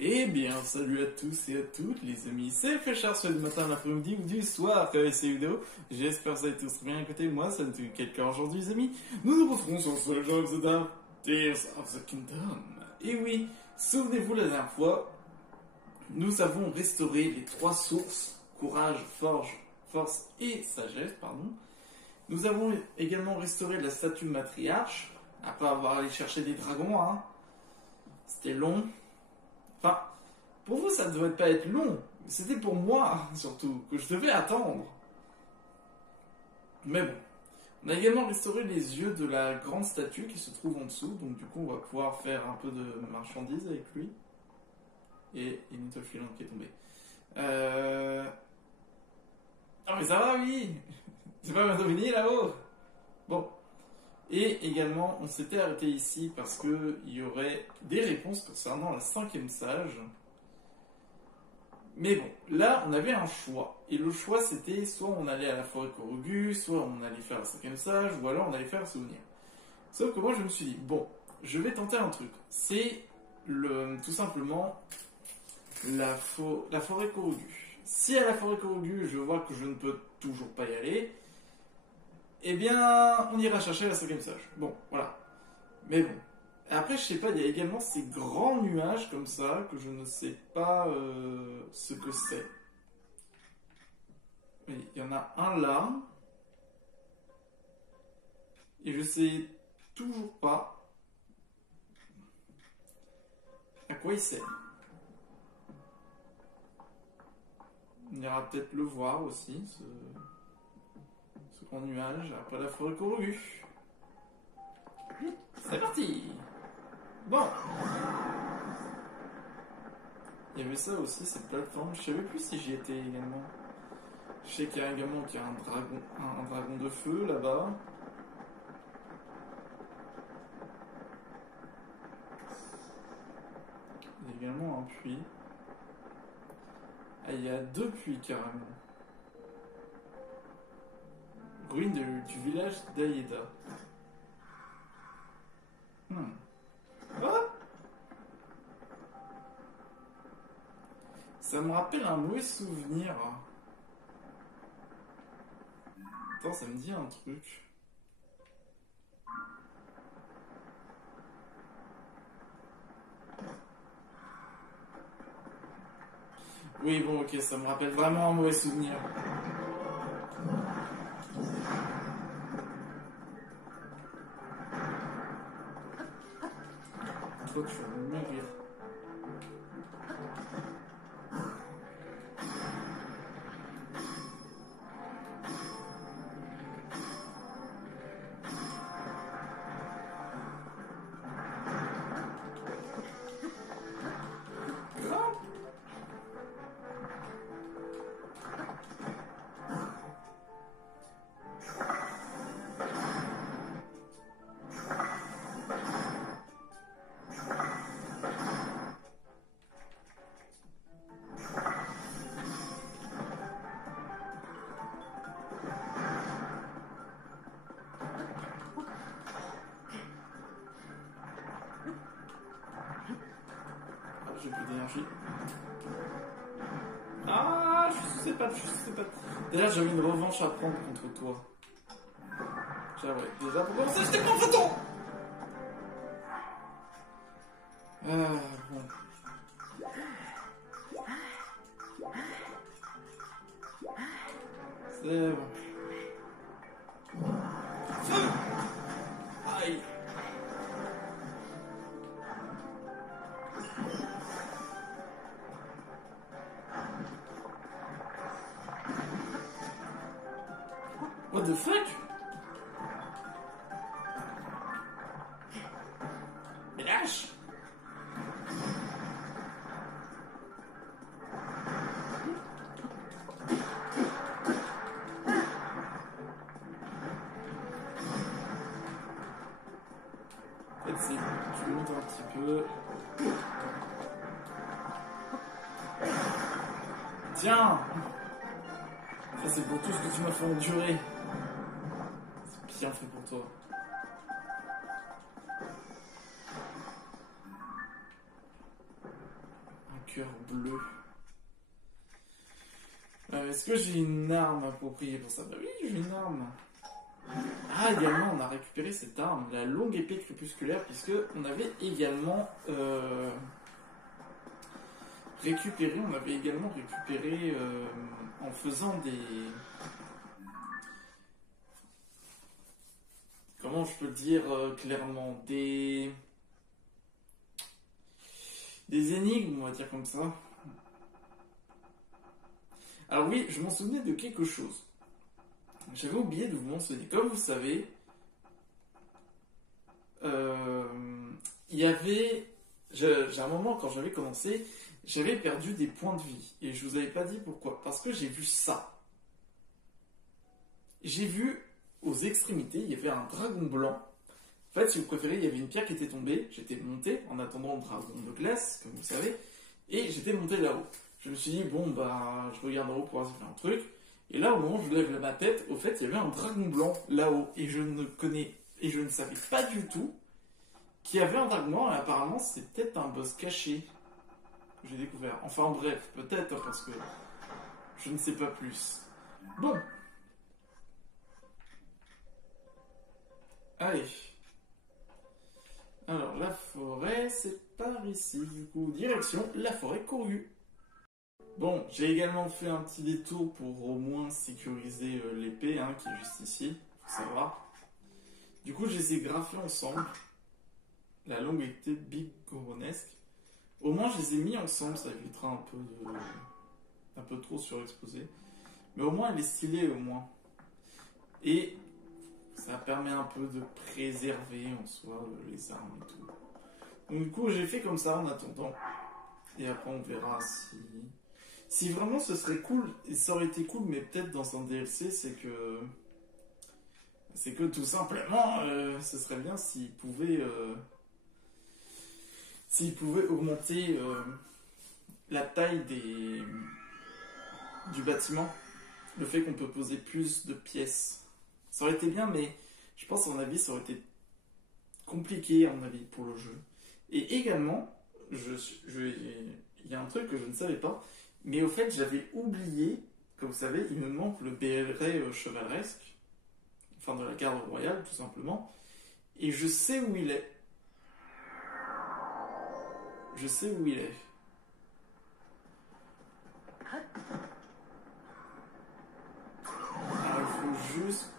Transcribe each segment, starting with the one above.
Eh bien, salut à tous et à toutes les amis, c'est Féchard, soit du matin, l'après-midi ou du soir que ces vidéos. J'espère que vous allez tous bien écouter. Moi, ça ne fait quelqu'un aujourd'hui les amis. Nous nous retrouvons sur Soldier of the Dark, Tears of the Kingdom. Et oui, souvenez-vous la dernière fois, nous avons restauré les trois sources, courage, force et sagesse, pardon. Nous avons également restauré la statue matriarche, après avoir allé chercher des dragons, hein. C'était long. Enfin, pour vous, ça ne devait pas être long. C'était pour moi, surtout, que je devais attendre. Mais bon. On a également restauré les yeux de la grande statue qui se trouve en dessous. Donc du coup, on va pouvoir faire un peu de marchandises avec lui. Et une étoile filante qui est tombée. Ah mais ça va, oui. C'est pas Madomini là-haut. Bon. Et également, on s'était arrêté ici parce qu'il y aurait des réponses concernant la 5e sage. Mais bon, là, on avait un choix. Et le choix, c'était soit on allait à la forêt Korugu, soit on allait faire la 5e sage, ou alors on allait faire un souvenir. Sauf que moi, je me suis dit, bon, je vais tenter un truc. C'est tout simplement la forêt Korugu. Si à la forêt Korugu, je vois que je ne peux toujours pas y aller, eh bien, on ira chercher la 5e sage. Bon, voilà. Mais bon. Après, je sais pas, il y a également ces grands nuages comme ça, que je ne sais pas ce que c'est. Oui, il y en a un là. Et je sais toujours pas à quoi il sert. On ira peut-être le voir aussi, ce grand nuage, après la forêt Korugu. C'est parti! Bon! Il y avait ça aussi, cette plateforme. Je savais plus si j'y étais également. Je sais qu'il y a également un dragon de feu là-bas. Il y a également un puits. Ah, il y a 2 puits carrément. Ruine du village d'Aïeda. Ah, ça me rappelle un mauvais souvenir. Attends, ça me dit un truc. Oui, bon, ok, ça me rappelle vraiment un mauvais souvenir. Toi, tu vas mourir. J'ai plus d'énergie. Ah, je sais pas. Déjà, j'avais une revanche à prendre contre toi. Déjà, pour commencer, je t'ai pas en photo. Bon. C'est bon. Feu! Aïe! What the fuck? Mais lâche! En fait, tu montes un petit peu. Tiens! Ça, c'est pour tout ce que tu m'as fait endurer. C'est bien fait pour toi. cœur bleu. Est-ce que j'ai une arme appropriée pour ça? Bah oui, j'ai une arme. Ah, également, on a récupéré cette arme, la longue épée crépusculaire, puisque on avait également récupéré en faisant des... Comment je peux le dire clairement? Des énigmes, on va dire comme ça. Alors oui, je m'en souvenais de quelque chose. J'avais oublié de vous mentionner. Comme vous le savez, il y avait... J'ai un moment, quand j'avais commencé, j'avais perdu des points de vie. Et je vous avais pas dit pourquoi. Parce que j'ai vu ça. J'ai vu, aux extrémités, il y avait un dragon blanc. En fait, si vous préférez, il y avait une pierre qui était tombée. J'étais monté en attendant le dragon de glace, comme vous le savez. Et j'étais monté là-haut. Je me suis dit, bon, bah, je regarde en haut pour voir si je fais un truc. Et là, au moment où je lève ma tête, au fait, il y avait un dragon blanc là-haut. Et je ne savais pas du tout qu'il y avait un dragon blanc. Et apparemment, c'est peut-être un boss caché que j'ai découvert. Enfin, bref, peut-être, parce que je ne sais pas plus. Bon. Allez. Alors, la forêt, c'est par ici. Du coup, direction la forêt courue. Bon, j'ai également fait un petit détour pour au moins sécuriser l'épée, qui est juste ici, faut savoir. Du coup, je les ai graffés ensemble. La longue épée bigoronesque. Au moins, je les ai mis ensemble, ça évitera un peu trop surexposé. Mais au moins, elle est stylée, au moins. Et ça permet un peu de préserver en soi les armes et tout. Donc, du coup, j'ai fait comme ça en attendant. Et après, on verra si... Si vraiment ce serait cool, et ça aurait été cool, mais peut-être dans un DLC, c'est que tout simplement, ce serait bien s'ils pouvaient augmenter la taille du bâtiment, le fait qu'on peut poser plus de pièces. Ça aurait été bien, mais je pense à mon avis, ça aurait été compliqué à mon avis pour le jeu. Et également, il y a un truc que je ne savais pas. Mais au fait, j'avais oublié, comme vous savez, il me manque le béret chevaleresque, enfin de la garde royale, tout simplement. Et je sais où il est. Je sais où il est. Alors, il faut juste...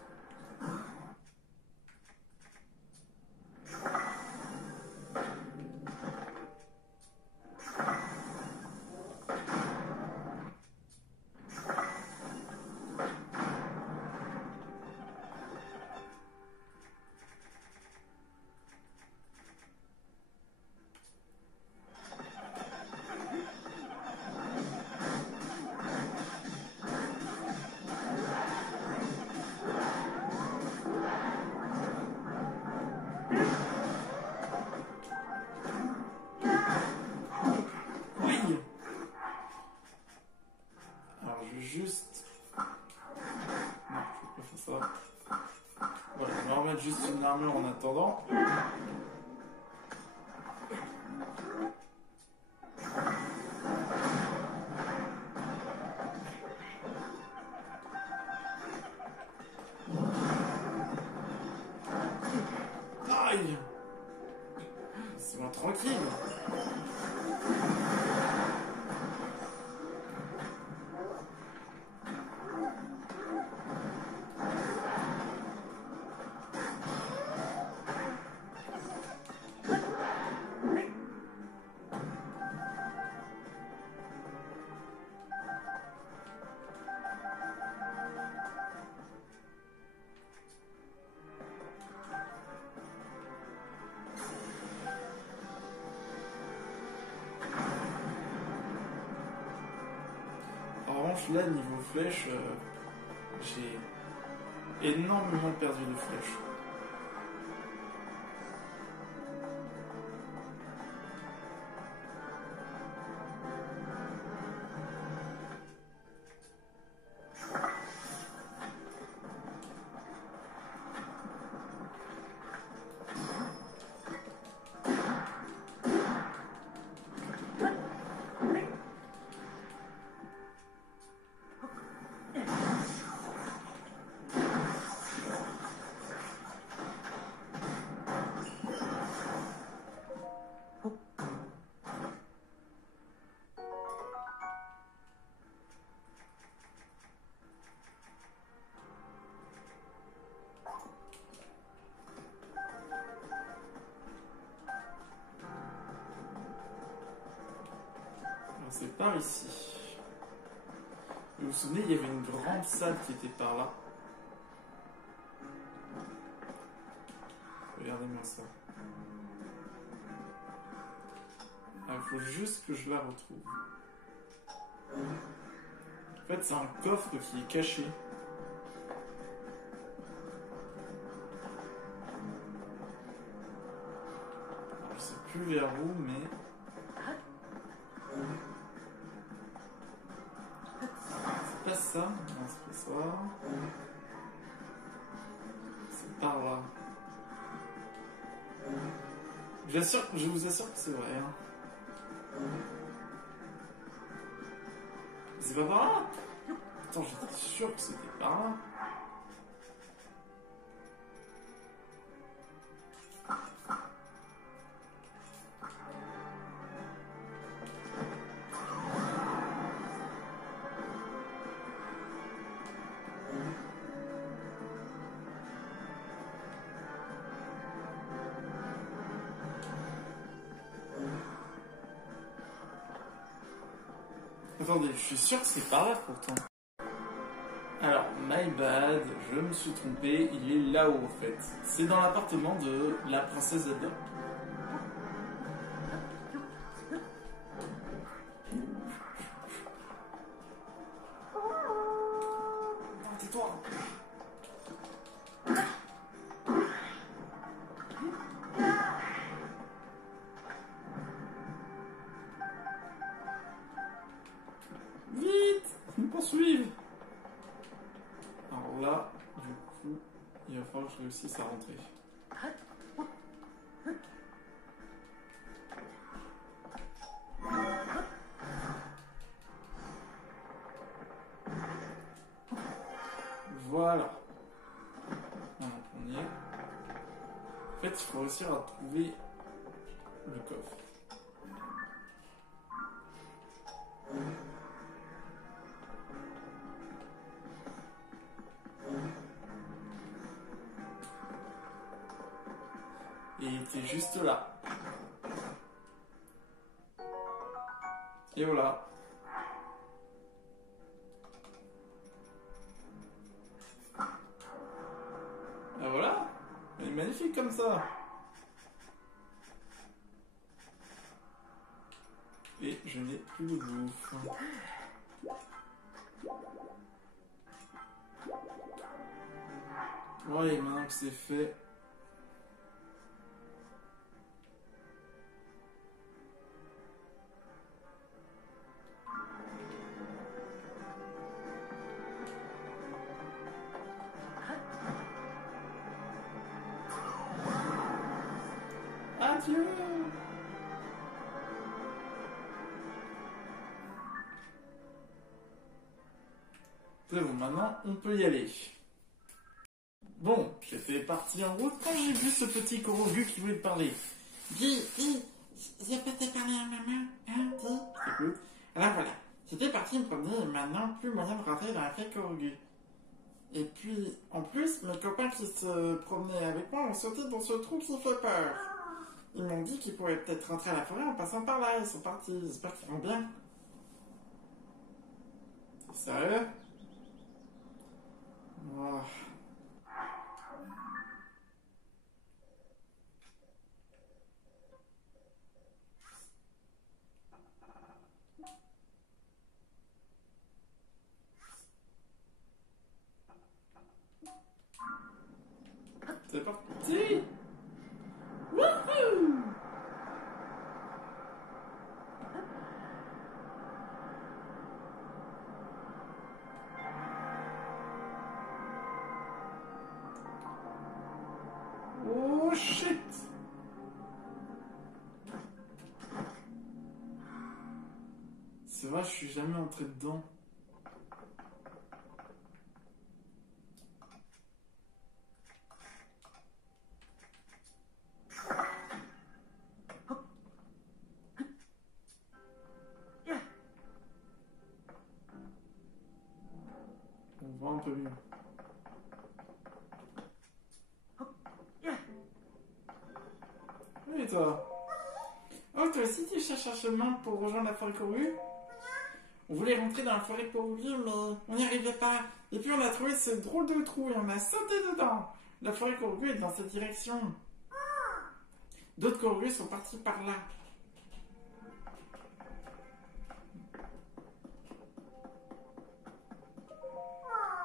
Juste... Non, je peux pas faire ça. Voilà, on va remettre juste une armure en attendant. Aïe! C'est bon, tranquille. En revanche, là, niveau flèche, j'ai énormément perdu de flèches. c'est par ici. Vous vous souvenez, il y avait une grande salle qui était par là. Regardez-moi ça. Il faut juste que je la retrouve. En fait, c'est un coffre qui est caché. Alors, je sais plus vers où, mais... C'est pas ça. Non, c'est pas ça. C'est par là. Je vous assure que c'est vrai. Hein. C'est pas par là. Attends, j'étais sûr que c'était par là. Attendez, je suis sûr que c'est par là pourtant. Alors, my bad, je me suis trompé, il est là-haut en fait. C'est dans l'appartement de la princesse Zelda. Non, tais-toi. Vite, ils me poursuivent. Alors là, du coup, il va falloir que je réussisse à rentrer. Voilà. Alors, on y est. En fait, il faut réussir à trouver le coffre. Et il était juste là. Et voilà. Et voilà. Il est magnifique comme ça. Et je n'ai plus de bouffe. Ouais, maintenant que c'est fait. Adieu. C'est bon, maintenant on peut y aller. Bon, j'étais parti en route quand j'ai vu ce petit Korogu qui voulait te parler. Dis, je peux te parler à maman, hein, dis. Écoute. Alors voilà, j'étais parti me promener et maintenant plus moyen de rentrer dans la fête Korogu. Et puis, en plus, mes copains qui se promenaient avec moi ont sauté dans ce trou qui fait peur. Ils m'ont dit qu'ils pourraient peut-être rentrer à la forêt en passant par là, ils sont partis, j'espère qu'ils vont bien. Sérieux? Oh. C'est parti! Wouhou! Oh shit! C'est vrai, je suis jamais entré dedans. On voit un peu mieux. Oui, toi. Oh, toi aussi tu cherches un chemin pour rejoindre la forêt Korogu? On voulait rentrer dans la forêt corrugée, mais on n'y arrivait pas. Et puis on a trouvé ce drôle de trou et on a sauté dedans. La forêt corrugée est dans cette direction. D'autres corrugues sont partis par là.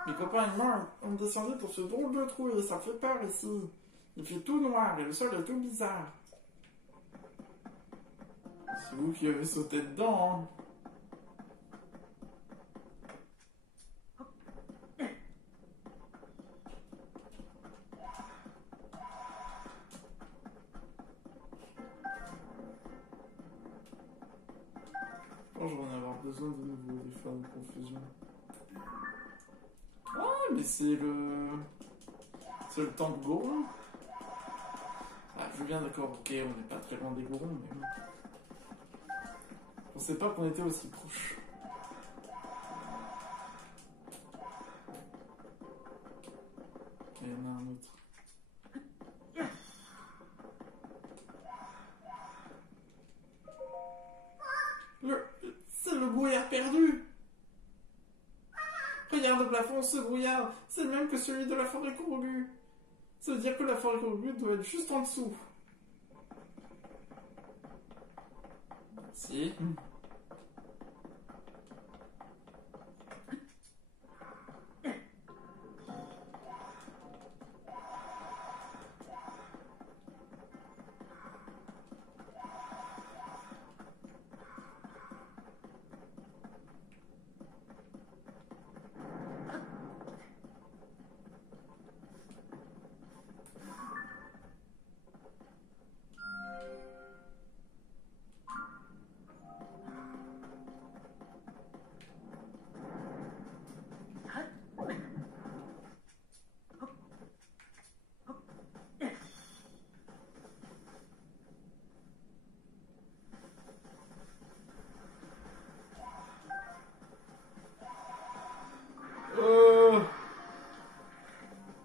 Mes copains et moi, on descendait pour ce drôle de trou et ça fait peur ici. Il fait tout noir et le sol est tout bizarre. C'est vous qui avez sauté dedans, hein. Je pense que je vais en avoir besoin de nouveau, des fois de confusion. Ah, mais c'est le... C'est le tank Goron. Ah, je veux bien, d'accord, ok, on n'est pas très loin des Gorons, mais bon. Je pensais pas qu'on était aussi proches. Il y en a un autre. C'est le brouillard perdu. Regarde au plafond, ce brouillard, c'est le même que celui de la forêt corrugée. Ça veut dire que la forêt corrugée doit être juste en dessous. Si.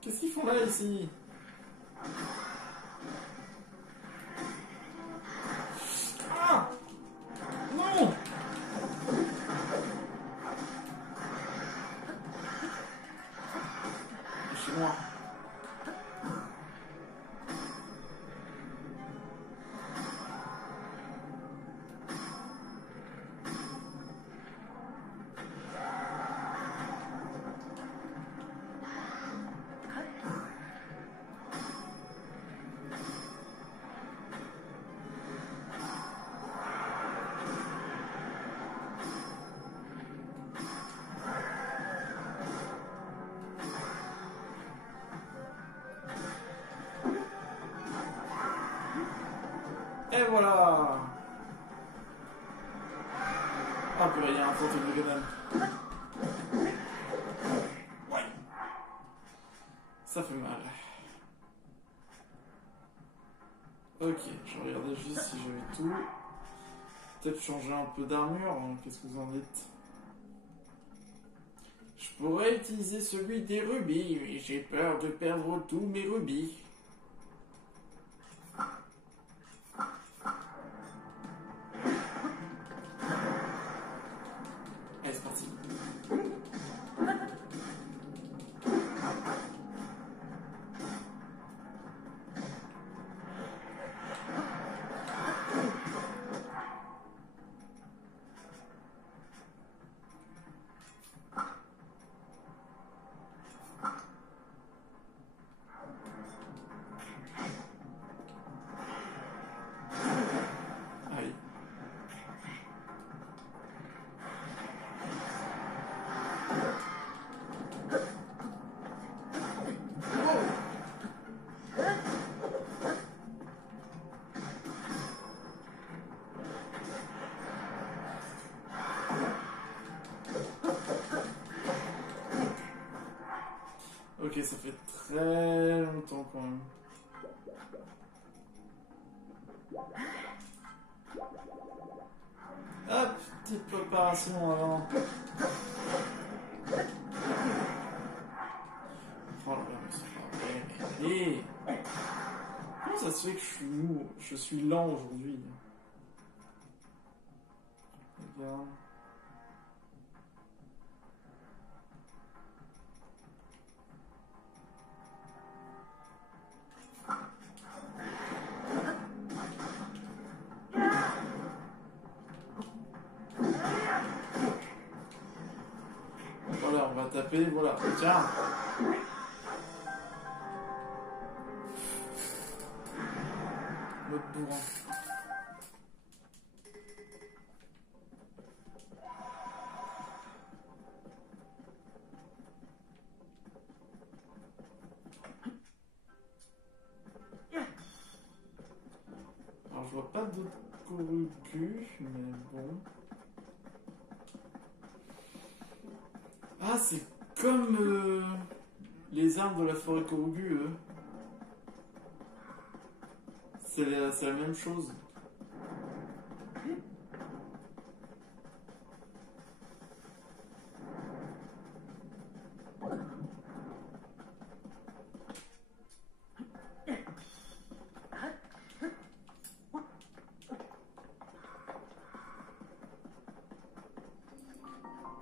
Qu'est-ce qu'ils font là, ici? Ah! Non! Chez moi. Et voilà. Ah purée, il y a un fantôme de Gundam. Ouais. Ça fait mal. Ok, je regardais juste si j'avais tout. Peut-être changer un peu d'armure, hein. Qu'est-ce que vous en dites? Je pourrais utiliser celui des rubis, mais j'ai peur de perdre tous mes rubis. Allez, c'est parti. Allez. Ok, ça fait très longtemps quand même. Hop, petite préparation avant. Oh là là, mais c'est pas vrai. Mais... comment ça se fait que je suis mou? Je suis lent aujourd'hui. Regarde. on va taper, voilà. Tiens. Mode bourrin. Alors je vois pas d'autres corrugus, mais bon. Ah, c'est comme les arbres de la forêt Korugu, eux. C'est la même chose.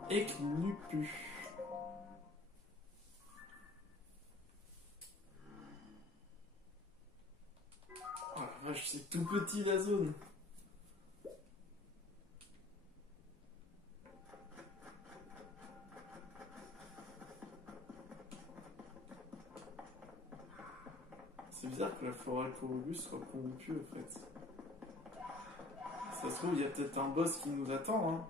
Eknupu. Oh la vache, c'est tout petit la zone. C'est bizarre que la forêt Korugu soit corrompue en fait. Ça se trouve, il y a peut-être un boss qui nous attend, hein.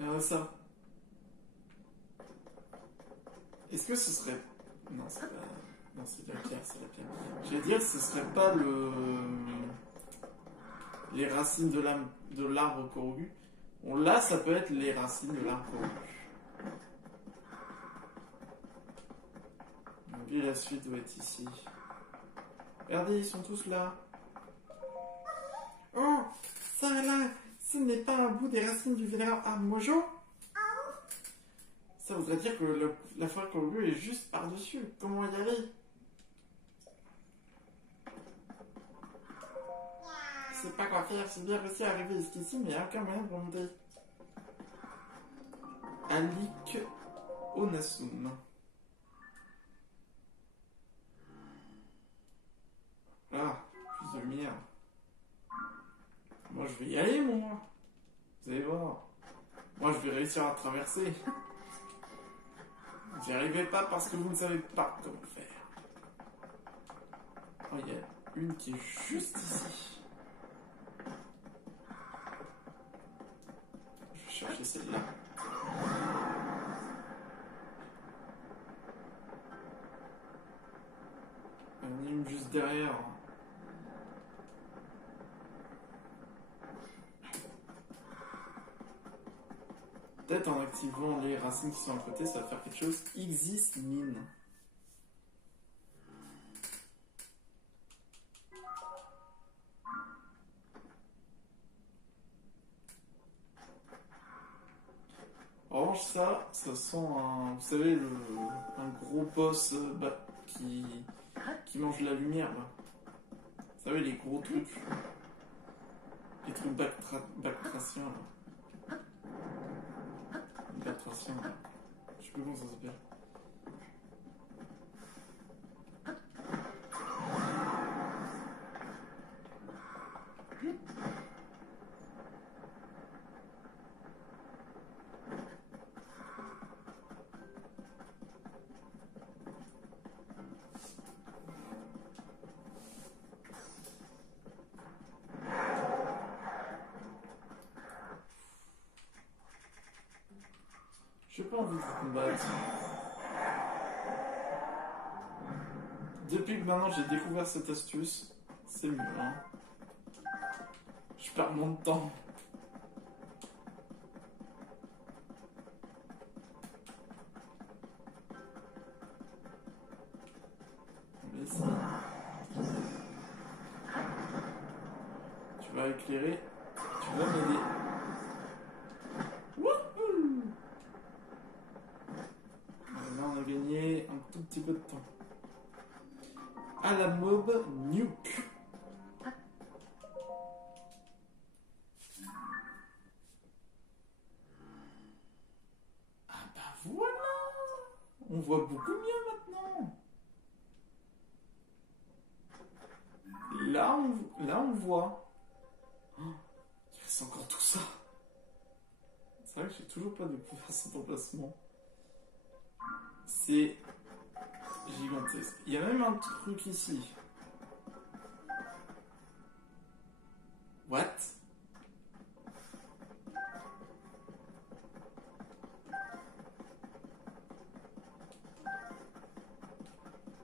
Regarde ça. Est-ce que ce serait... Non, c'est pas... Non, c'est de la pierre, c'est la pierre. Je vais dire, ce serait pas les racines de l'arbre Korugu. Bon, là, ça peut être les racines de l'arbre Korugu. Et la suite doit être ici. Regardez, ils sont tous là. Oh, ça là, ce n'est pas un bout des racines du vénérable arbre Mojo? Ça voudrait dire que la forêt Korugu est juste par-dessus. Comment y aller? Je sais pas quoi faire, j'ai bien réussi à arriver jusqu'ici, mais il n'y a aucun moyen de remonter. Alik Onasum. Ah, plus de lumière. Moi, je vais y aller, moi. Vous allez voir. Moi, je vais réussir à traverser. Vous n'y arrivez pas parce que vous ne savez pas comment faire. Oh, il y a une qui est juste ici. Je vais chercher celle-là. Il y en a une juste derrière. Peut-être en activant les racines qui sont à côté, ça va faire quelque chose. Existe mine. En revanche, ça sent un, vous savez, un gros boss qui mange la lumière, là. Vous savez, les gros trucs. Les trucs Bactracien, là. Bactracien, là. Je sais plus comment ça s'appelle. J'ai pas envie de vous combattre. Depuis que maintenant j'ai découvert cette astuce, c'est mieux, hein. Je perds mon temps. Mais si. Tu vas éclairer. Tu vas m'aider. Wouhou! Là on a gagné un tout petit peu de temps. À la mob nuke. Ah bah voilà! On voit beaucoup mieux maintenant. là, on voit. Oh, il reste encore tout ça. C'est vrai que j'ai toujours pas découvert cet emplacement. C'est gigantesque. Il y a même un truc ici. What?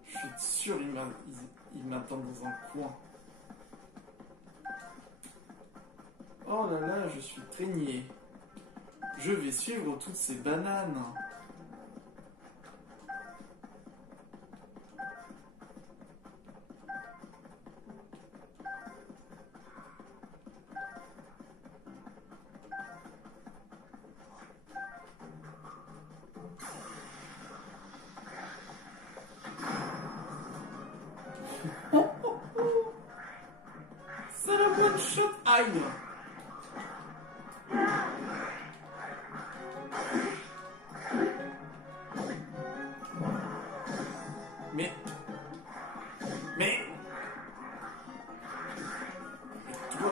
Je suis sûr il m'attend dans un coin. Oh là là, je suis traîné. Je vais suivre toutes ces bananes. C'est le one shot aïe. Mais toi.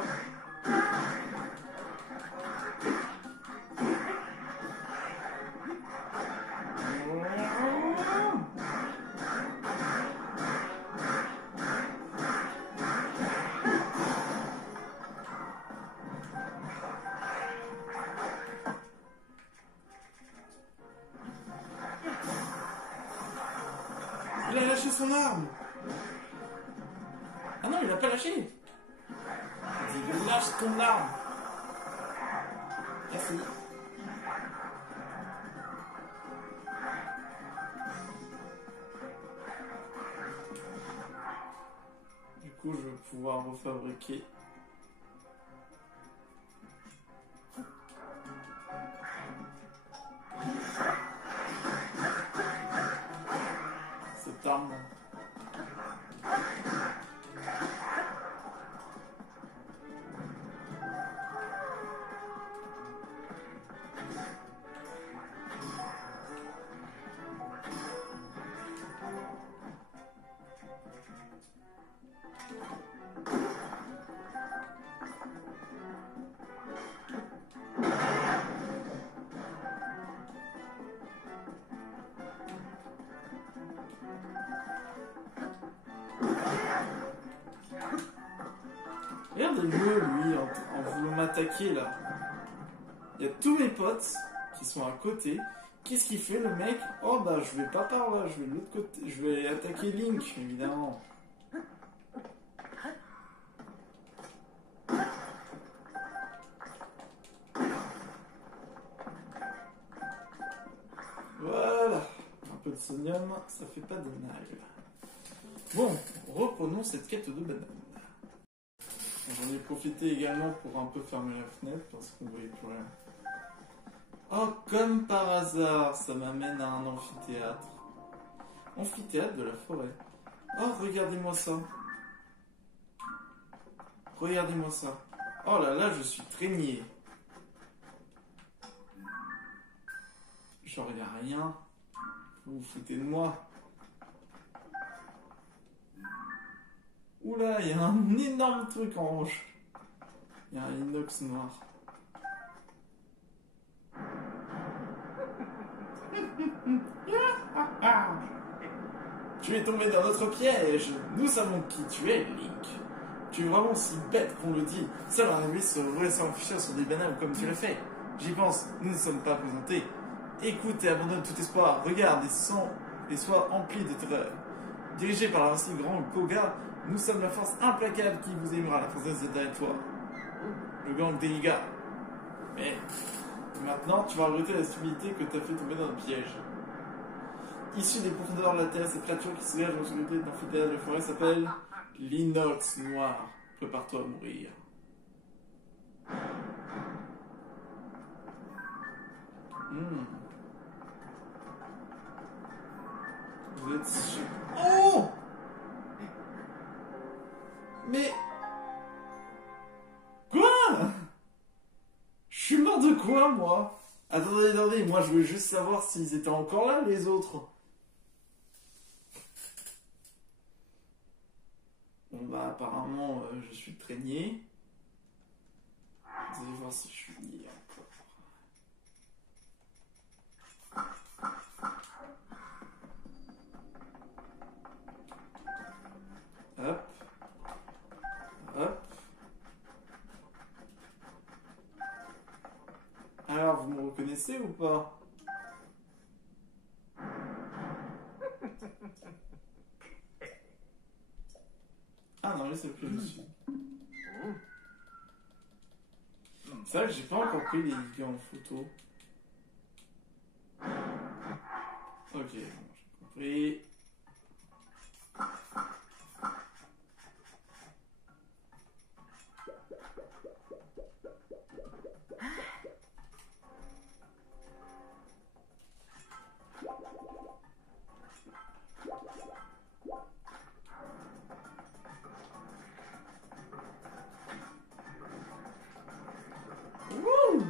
Il a lâché son arme. Ah non, il a pas lâché. Il lâche ton arme. Merci. Du coup, je vais pouvoir refabriquer. Cette arme. Regardez-le, lui, en voulant m'attaquer, là. Il y a tous mes potes qui sont à côté. Qu'est-ce qu'il fait, le mec? Oh, bah, je vais pas par là, je vais de l'autre côté. Je vais attaquer Link, évidemment. Voilà. Un peu de sodium, ça fait pas de mal. Bon, reprenons cette quête de banane. J'en ai profité également pour un peu fermer la fenêtre parce qu'on ne voyait plus rien. Oh, comme par hasard, ça m'amène à un amphithéâtre. Amphithéâtre de la forêt. Oh, regardez-moi ça. Regardez-moi ça. Oh là là, je suis traîné. Genre, il n'y a rien. Vous vous foutez de moi. Oula, il y a un énorme truc en roche. Il y a un inox noir. Tu es tombé dans notre piège. Nous savons qui tu es, Link. Tu es vraiment si bête qu'on le dit. Seul un individu se laissant afficher sur des bananes comme tu l'as fait. J'y pense, nous ne sommes pas présentés. Écoute et abandonne tout espoir. Regarde et sois empli de terreur. Dirigé par l'ancien grand Koga, nous sommes la force implacable qui vous aimera, la force des territoires. Le gang des Iga. Mais maintenant, tu vas regretter la stupidité que t'as fait tomber dans le piège. Issu des profondeurs de la terre, cette créature qui se dégage en sécurité de l'amphithéâtre de la forêt s'appelle l'inox noir. Prépare-toi à mourir. Vous êtes sûr... Oh! Mais... Quoi? Je suis mort de quoi, moi? Attendez, moi je voulais juste savoir s'ils étaient encore là, les autres. Bon bah apparemment je suis traîné. Vous allez voir si je suis lié encore. Hop. Hop. Alors, vous me reconnaissez ou pas? Ah non, mais c'est plus je suis. C'est vrai que j'ai pas encore pris les liens en photo. Ok, bon, j'ai compris. Wouh!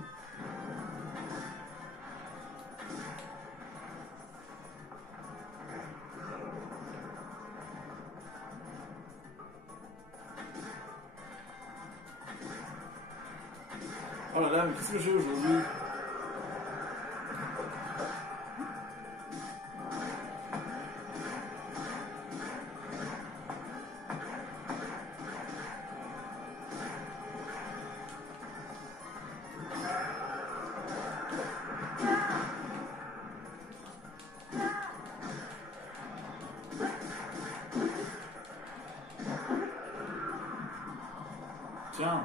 Oh là là, mais qu'est-ce que j'ai aujourd'hui? Tiens.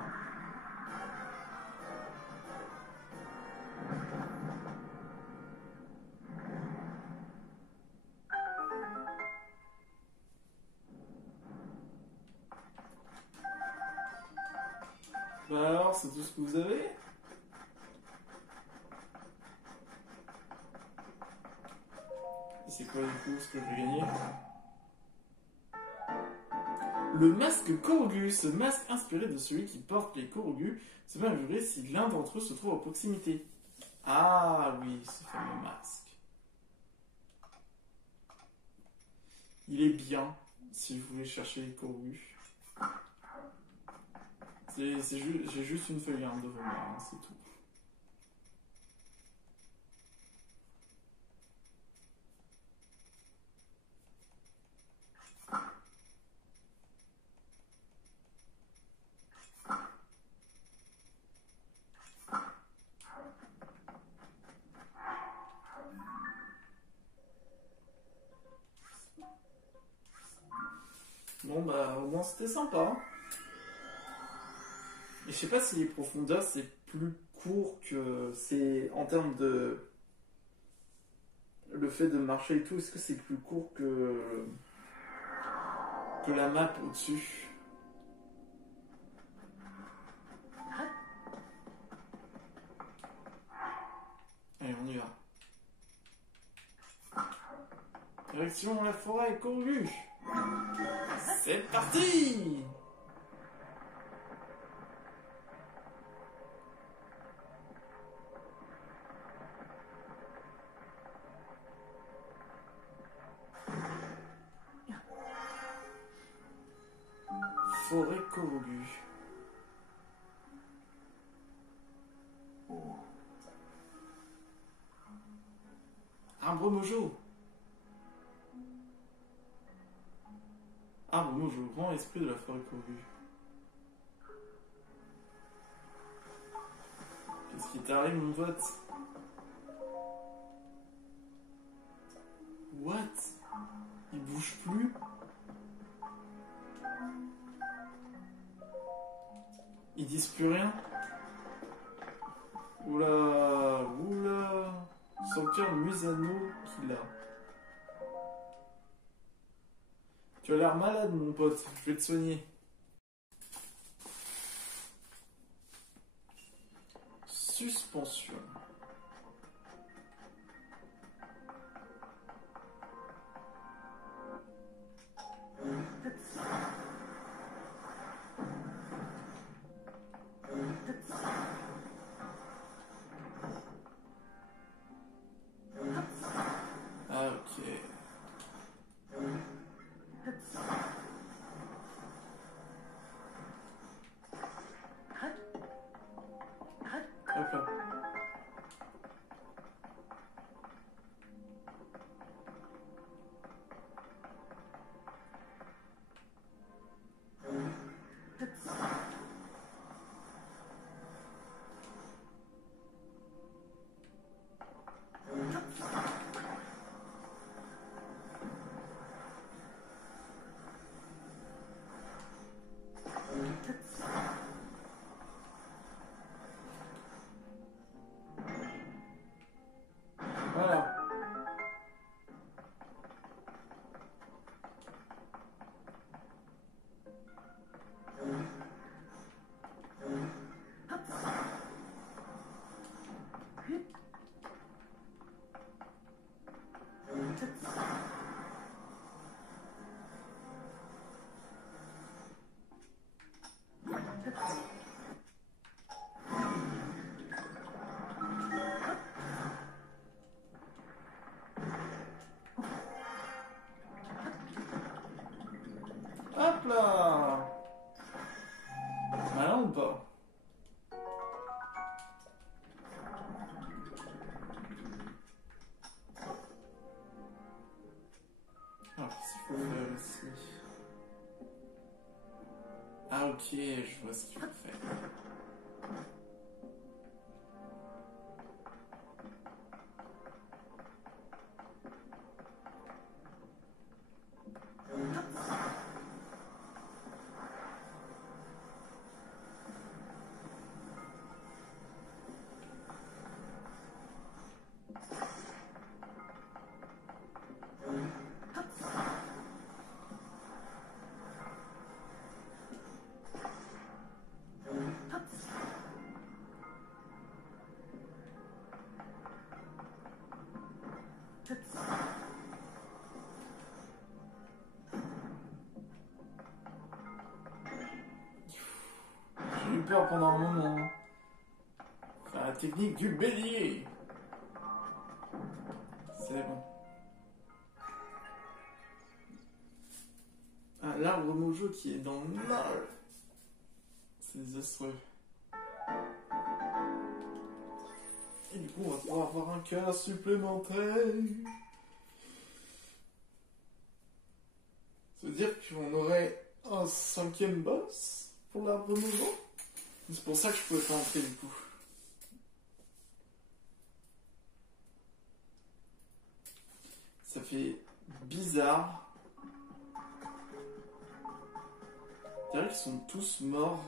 Bah alors, c'est tout ce que vous avez? Et c'est quoi du coup ce que je vais gagner? Le masque Corgus, ce masque inspiré de celui qui porte les Corgus, se met à vibrer si l'un d'entre eux se trouve à proximité. Ah oui, ce fameux masque. Il est bien, si vous voulez chercher les Corgus. J'ai juste une feuille devant moi, hein, c'est tout. Bon bah au moins c'était sympa. Hein. Et je sais pas si les profondeurs c'est plus court que c'est en termes de le fait de marcher et tout, est-ce que c'est plus court que la map au-dessus? Allez, on y va. Direction la forêt Corgus. C'est parti! Forêt Corgus. Arbre mojo. Arbre mojo, grand esprit de la forêt Corgus. Qu'est-ce qui t'arrive, mon pote? What? Il bouge plus? Ils disent plus rien? Oula, oula. Sans cœur Musano qu'il a. Tu as l'air malade, mon pote. Je vais te soigner. Suspension. Ah, ok. là. Malin ou pas? Alors, qu'est-ce qu'il faut faire ici? Ah, ok, je vois ce qu'il faut faire. J'ai eu peur pendant un moment. Enfin, la technique du bélier. C'est bon. Ah, l'arbre mojo qui est dans le mal. C'est désastreux. Et du coup, on va pouvoir avoir un cas supplémentaire. Ça veut dire qu'on aurait un 5e boss pour l'arbre mouvant. C'est pour ça que je pouvais pas entrer du coup. Ça fait bizarre. Je dirais qu'ils sont tous morts.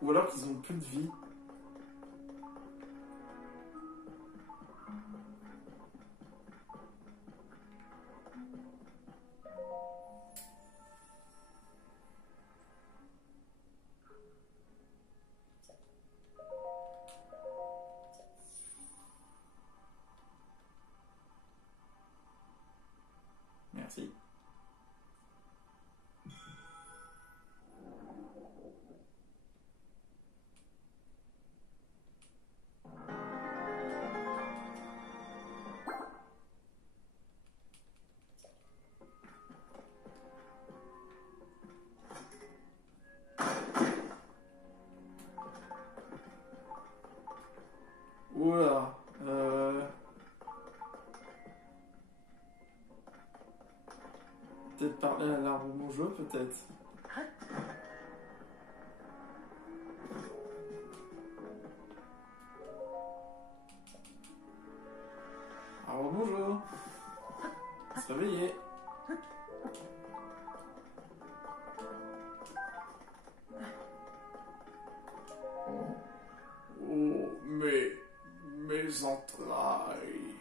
Ou alors qu'ils ont plus de vie. Merci. Oula. Peut-être parler à l'arbre mojo, peut-être. Arbre mojo. Se réveiller. Oh, mes entrailles.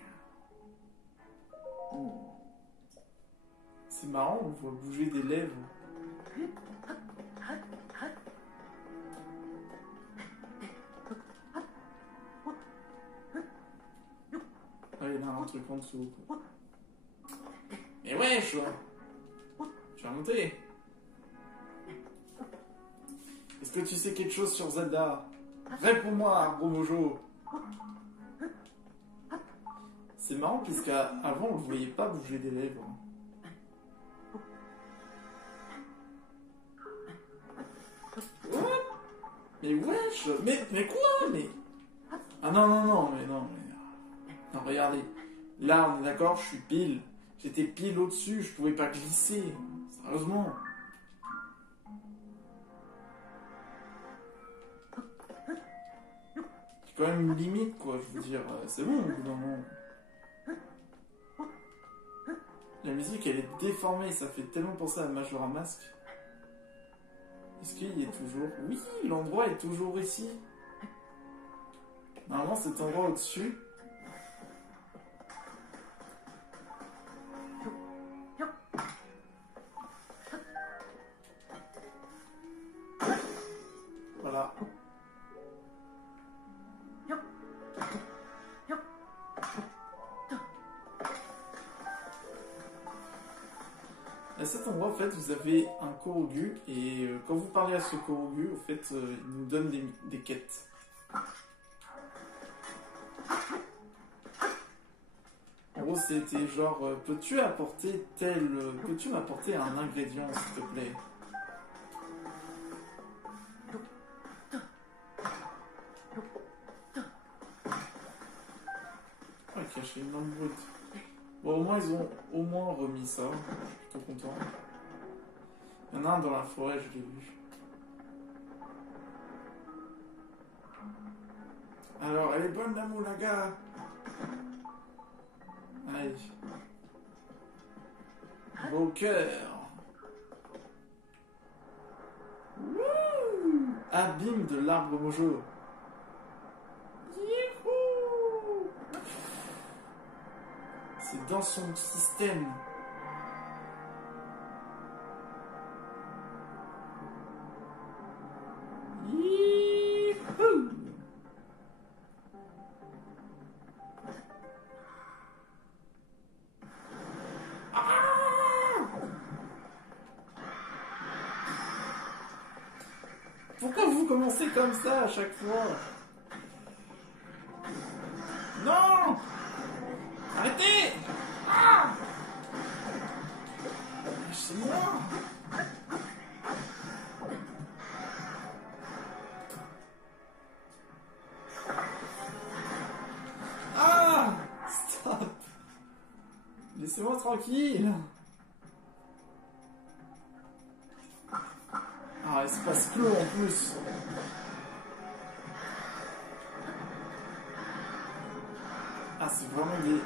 C'est marrant, on voit bouger des lèvres. Ah, il y a un truc en dessous. Mais wesh! Je vais remonter. Est-ce que tu sais quelque chose sur Zelda? Réponds-moi, Arbre Mojo. C'est marrant puisqu'avant on ne voyait pas bouger des lèvres. Mais wesh! Mais quoi? Mais... Ah non, mais... Non, regardez. Là, on est d'accord, je suis pile. J'étais pile au-dessus, je pouvais pas glisser. Sérieusement. C'est quand même une limite, quoi, je veux dire. C'est bon, au bout d'un moment. La musique, elle est déformée, ça fait tellement penser à Majora Mask. Est-ce qu'il y est toujours? Oui, l'endroit est toujours ici. Normalement, cet endroit au-dessus. Voilà. À cet endroit, en fait, vous avez un Korogu, et quand vous parlez à ce Korogu, en fait, il nous donne des quêtes. En gros, c'était genre, peux-tu m'apporter un ingrédient, s'il te plaît? j'ai une lampe brute. Bon, au moins, ils ont au moins remis ça. Je suis plutôt content. Il y en a un dans la forêt, je l'ai vu. Alors, elle est bonne la moulaga. Allez. Beau cœur. Wouh! Abîme de l'arbre mojo. Youhou! C'est dans son système. Youhou! Pourquoi vous commencez comme ça à chaque fois? Non! Arrêtez! Ah! Lâchez-moi! Ah! Stop! Laissez-moi tranquille! Ah, espace clos en plus! Ah, c'est vraiment des...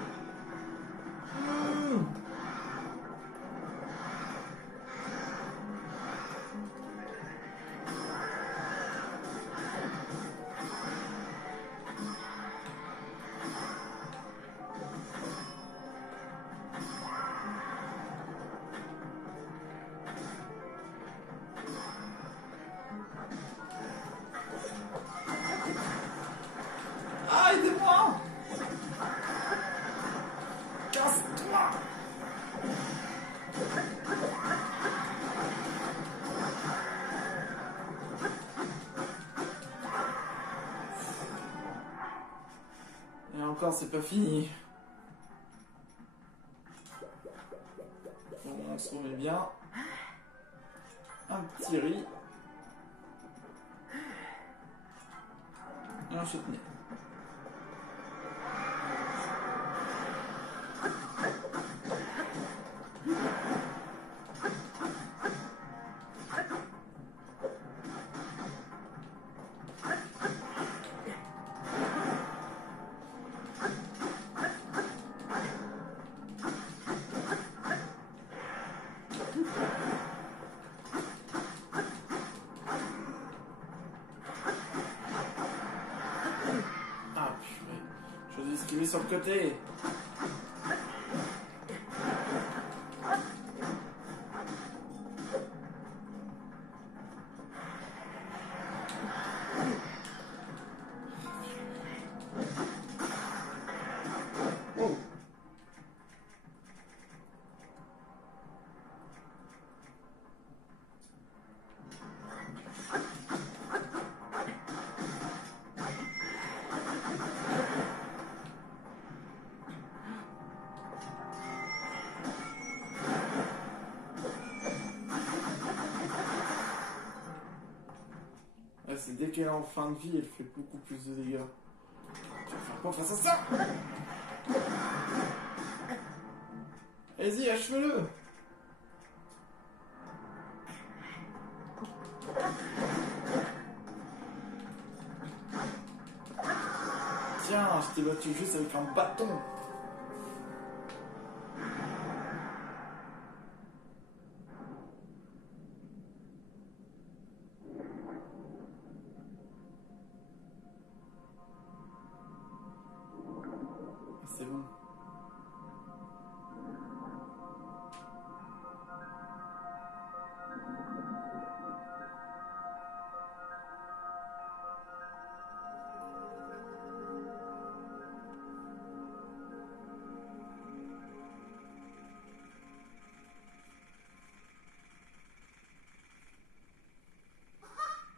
Ah, aidez-moi! Casse-toi! Et encore, c'est pas fini. Bon, on se remet bien. Un petit riz. Et un chutney. Ah, purée. Je vais esquiver sur le côté. Oh. Ouais, c'est dès qu'elle est en fin de vie, elle fait beaucoup plus de dégâts. Tu vas faire quoi face à ça? Allez-y, achevez-le! Tiens, je t'ai battu juste avec un bâton! C'est bon.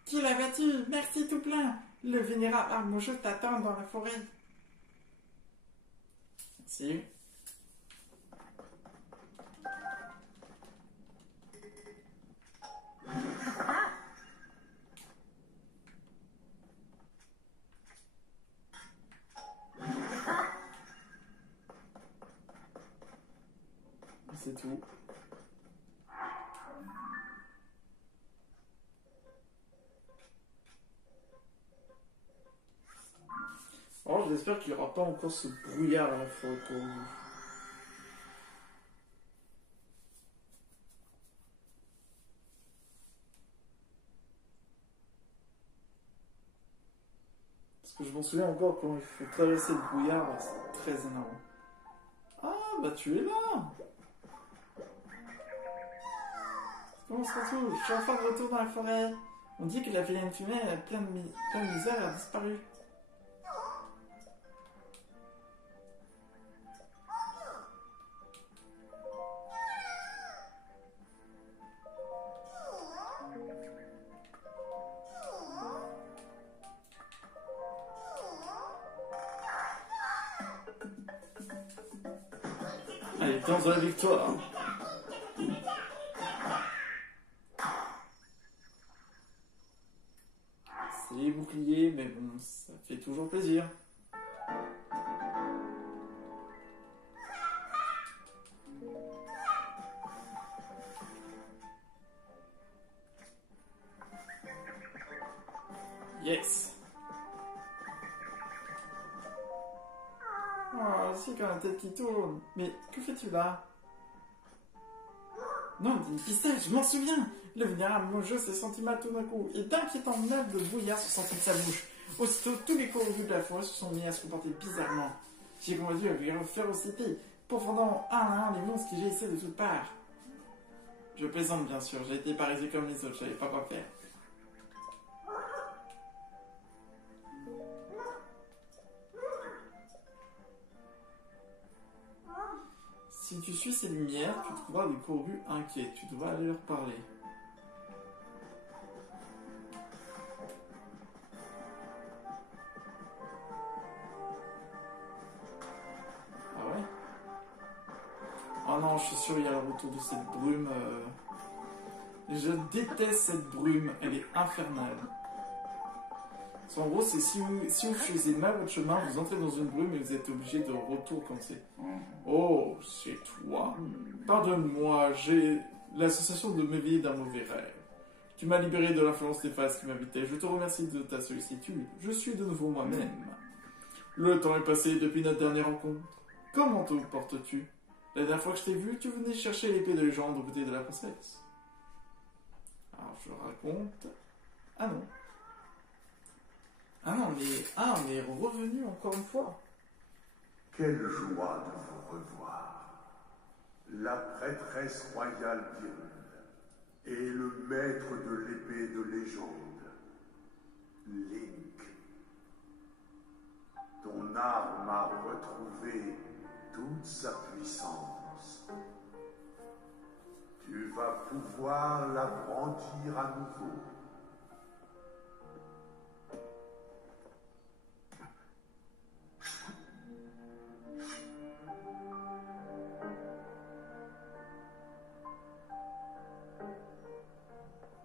Qui l'a battu? Merci tout plein! Le vénérable Armojo t'attend dans la forêt. Merci. c'est tout. Oh, j'espère qu'il n'y aura pas encore ce brouillard à la forêt Corgi. Parce que je m'en souviens encore quand il faut traverser le brouillard, c'est très énervant. Ah, bah tu es là! Comment se retrouve? Je suis enfin de retour dans la forêt. On dit que la vilaine fumée, pleine de misère, a disparu. Allez, dans la victoire. C'est les boucliers, mais bon, ça fait toujours plaisir. Yes. Oh, c'est quand la tête qui tourne. Mais que fais-tu là? Non, dit pistache, je m'en souviens. Le vénérable Mojo s'est senti mal tout d'un coup, et d'inquiétants nappes de brouillard se sentent de sa bouche. Aussitôt, tous les corvus de la forêt se sont mis à se comporter bizarrement. J'ai combattu avec une férocité, pourfendant un à un les monstres qui jaillissaient de toutes parts. Je plaisante bien sûr, j'ai été paralysé comme les autres, je savais pas quoi faire. Si tu suis ces lumières, tu trouveras des corvus inquiets. Tu devras aller leur parler. Ah ouais? Oh non, je suis sûr il y a le retour de cette brume. Je déteste cette brume, elle est infernale. En gros, c'est si vous faisiez mal votre chemin, vous entrez dans une brume et vous êtes obligé de retour comme c'est. Oh, c'est toi. Pardonne-moi, j'ai l'association de m'éveiller d'un mauvais rêve. Tu m'as libéré de l'influence néfaste qui m'habitait. Je te remercie de ta sollicitude. Je suis de nouveau moi-même. Le temps est passé depuis notre dernière rencontre. Comment te portes-tu? La dernière fois que je t'ai vu, tu venais chercher l'épée de légende aux côtés de la princesse. Alors, je raconte... Ah non. Ah non, on est revenu encore une fois. Quelle joie de vous revoir. La prêtresse royale Pyrrhune et le maître de l'épée de légende, Link. Ton arme a retrouvé toute sa puissance. Tu vas pouvoir la brandir à nouveau.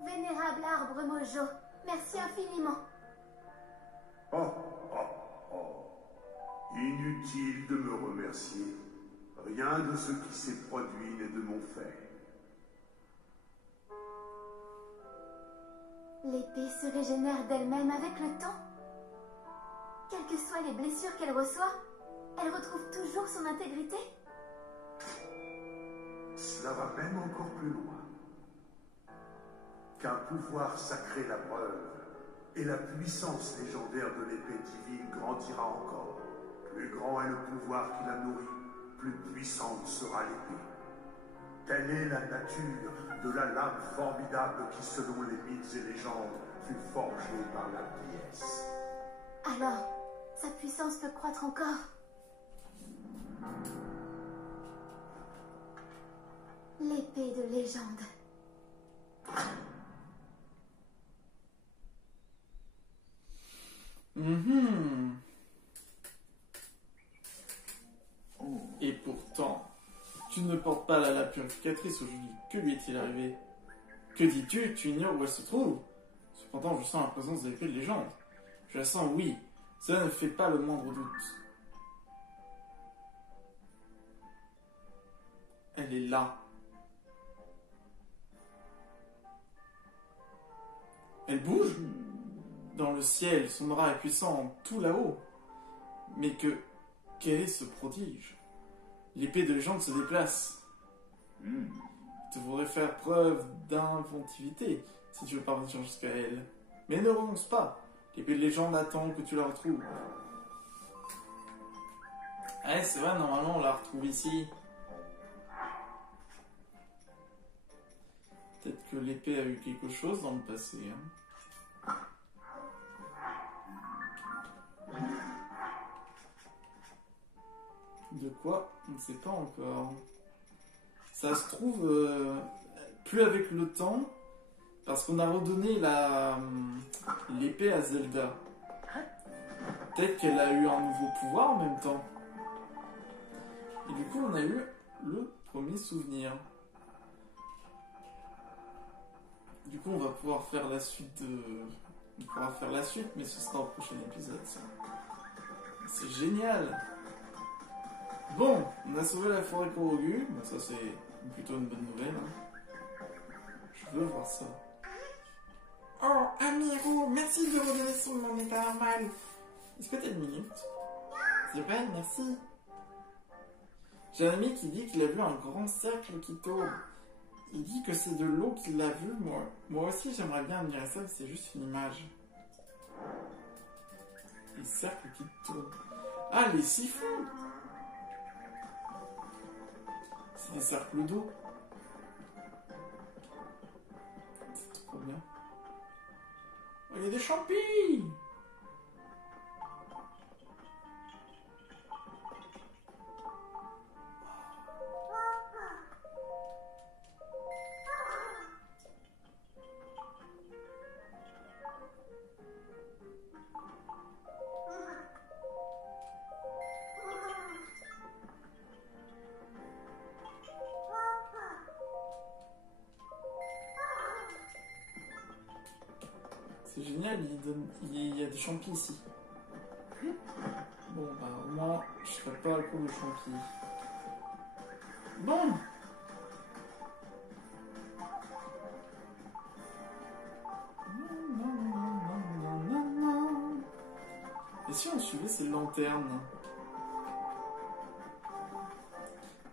Vénérable arbre Mojo, merci infiniment. Oh, oh, oh. Inutile de me remercier. Rien de ce qui s'est produit n'est de mon fait. L'épée se régénère d'elle-même avec le temps. Quelles que soient les blessures qu'elle reçoit, elle retrouve toujours son intégrité. Cela va même encore plus loin. Qu'un pouvoir sacré la preuve, et la puissance légendaire de l'épée divine grandira encore. Plus grand est le pouvoir qui la nourrit, plus puissante sera l'épée. Telle est la nature de la lame formidable qui, selon les mythes et légendes, fut forgée par la déesse. Alors, sa puissance peut croître encore. L'épée de légende. Et pourtant, tu ne portes pas la lame purificatrice aujourd'hui. Que lui est-il arrivé? Que dis-tu? Tu ignores où elle se trouve? Cependant, je sens la présence de l'épée de légende. Je la sens, oui. Cela ne fait pas le moindre doute. Elle est là. Elle bouge dans le ciel, son bras est puissant, tout là-haut. Mais quel est ce prodige? L'épée de légende se déplace. Il te faudrait faire preuve d'inventivité si tu veux parvenir jusqu'à elle. Mais ne renonce pas. L'épée de légende attend que tu la retrouves. Ouais, c'est vrai, normalement on la retrouve ici. Peut-être que l'épée a eu quelque chose dans le passé. Hein. De quoi? On ne sait pas encore. Ça se trouve, plus avec le temps, parce qu'on a redonné l'épée à Zelda. Peut-être qu'elle a eu un nouveau pouvoir en même temps. Et du coup, on a eu le premier souvenir. Du coup, on va pouvoir faire la suite On pourra faire la suite, mais ce sera au prochain épisode, ça. C'est génial! Bon, on a sauvé la forêt Korogu. Bon, ça, c'est plutôt une bonne nouvelle. Hein. Je veux voir ça. Oh, Amiro, merci de redonner mon état normal. Est-ce que t'as une minute? C'est vrai, merci. J'ai un ami qui dit qu'il a vu un grand cercle qui tourne. Il dit que c'est de l'eau qu'il l'a vu, moi. Moi aussi, j'aimerais bien admirer ça, mais c'est juste une image. Les cercles qui tournent. Ah, les siphons! C'est des cercles d'eau. C'est trop bien. Oh, il y a des champis! C'est génial, il y a des champis ici. Bon, bah, au moins, je serai pas à court de champis. Bon! Et si on suivait ces lanternes?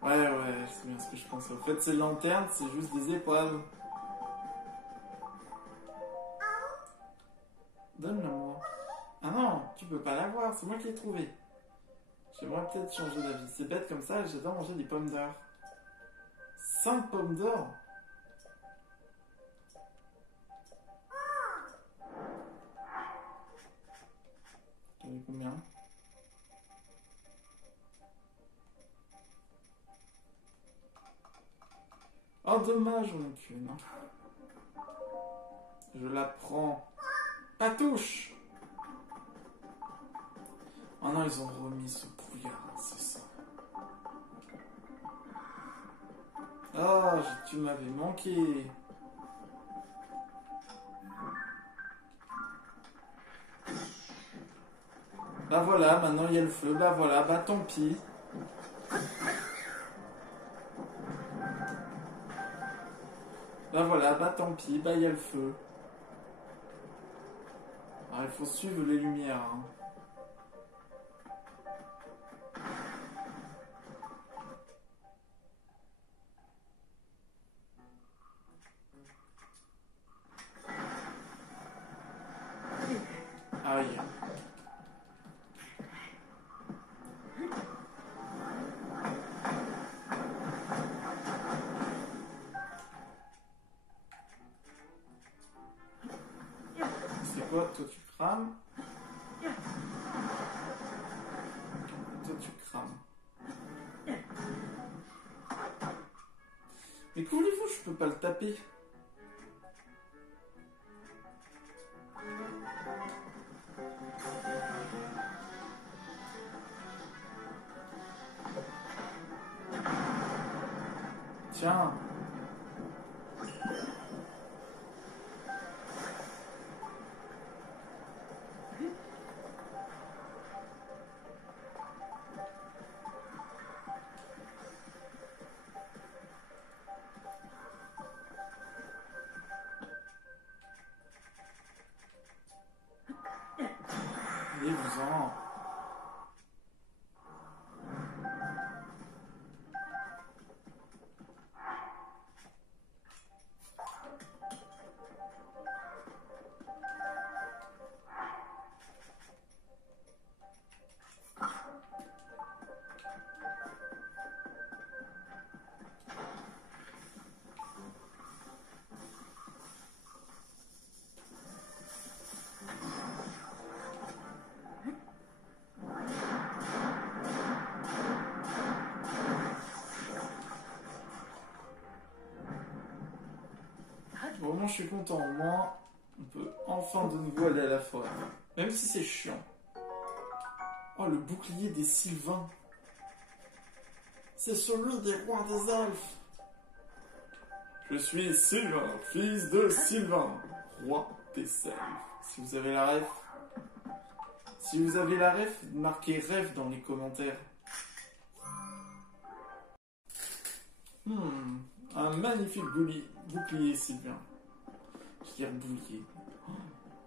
Ouais, c'est bien ce que je pensais. En fait, ces lanternes, c'est juste des épreuves. Donne-la-moi. Ah non, tu peux pas l'avoir, c'est moi qui l'ai trouvé. J'aimerais peut-être changer d'avis. C'est bête comme ça, j'adore manger des pommes d'or. 5 pommes d'or? T'en as combien? Oh dommage, on n'a qu'une. Je la prends. Pas touche! Oh non, ils ont remis ce brouillard, c'est ça. Oh, tu m'avais manqué. Bah voilà, maintenant il y a le feu, bah voilà, bah tant pis. Bah voilà, bah tant pis, bah il y a le feu. Alors il faut suivre les lumières. Hein. Aïe. C'est quoi? Toi tu crames? Toi tu crames. Mais que voulez-vous? Je peux pas le taper. Tiens. Vraiment, je suis content. Au moins, on peut enfin de nouveau aller à la forêt. Même si c'est chiant. Oh, le bouclier des Sylvains. C'est celui des rois des elfes. Je suis Sylvain, fils de Sylvain, roi des elfes. Si vous avez la ref. Si vous avez la ref, marquez ref dans les commentaires. Un magnifique bouclier Sylvain. Je veux dire bouclier.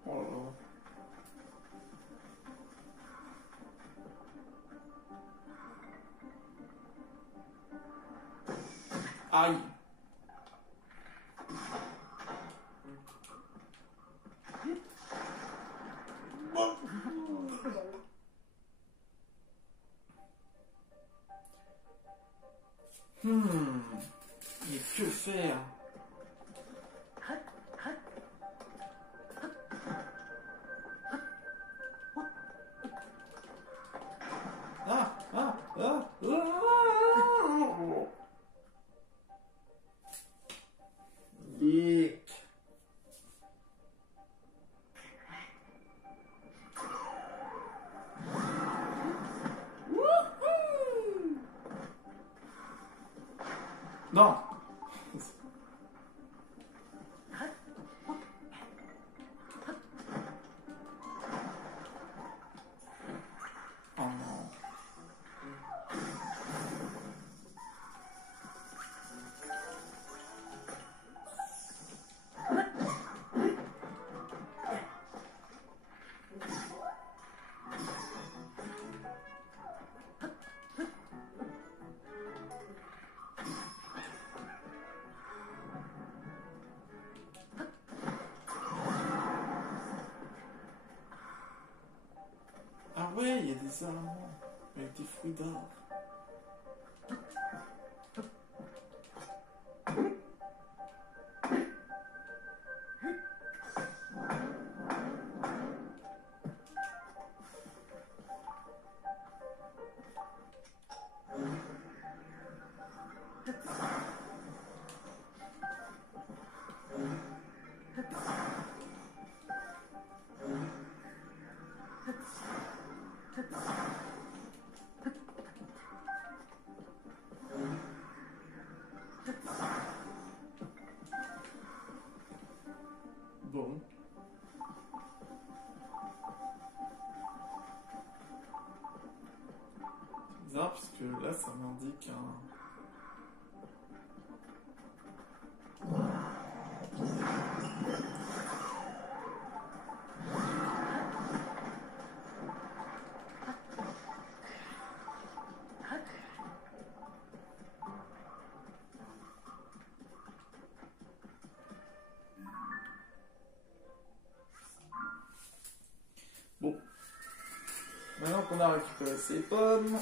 Oh là là. Aïe. Mais que faire? Vite. Non. Oh non. Ah ouais, il y a des amandes avec des fruits d'or. Bon. C'est bizarre parce que là ça m'indique un... Bon. Maintenant qu'on a récupéré ces pommes...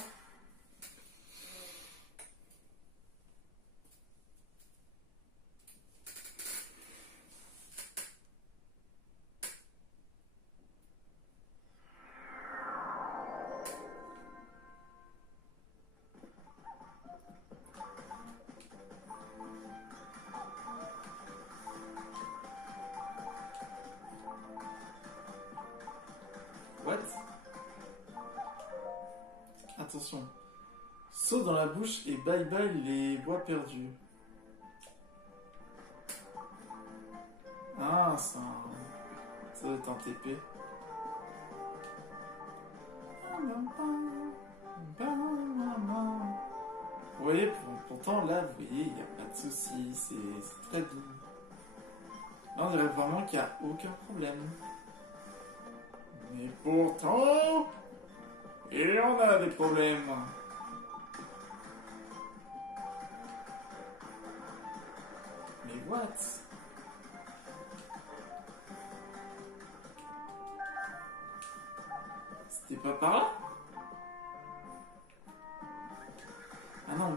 What? Attention. Saut dans la bouche et bye bye les bois perdus. Ah, ça doit être un TP. Vous voyez, pourtant là, vous voyez, il n'y a pas de souci, c'est très doux. Là, on dirait vraiment qu'il n'y a aucun problème. Mais pourtant, et on a des problèmes. Mais what? C'était pas par là? Ah non.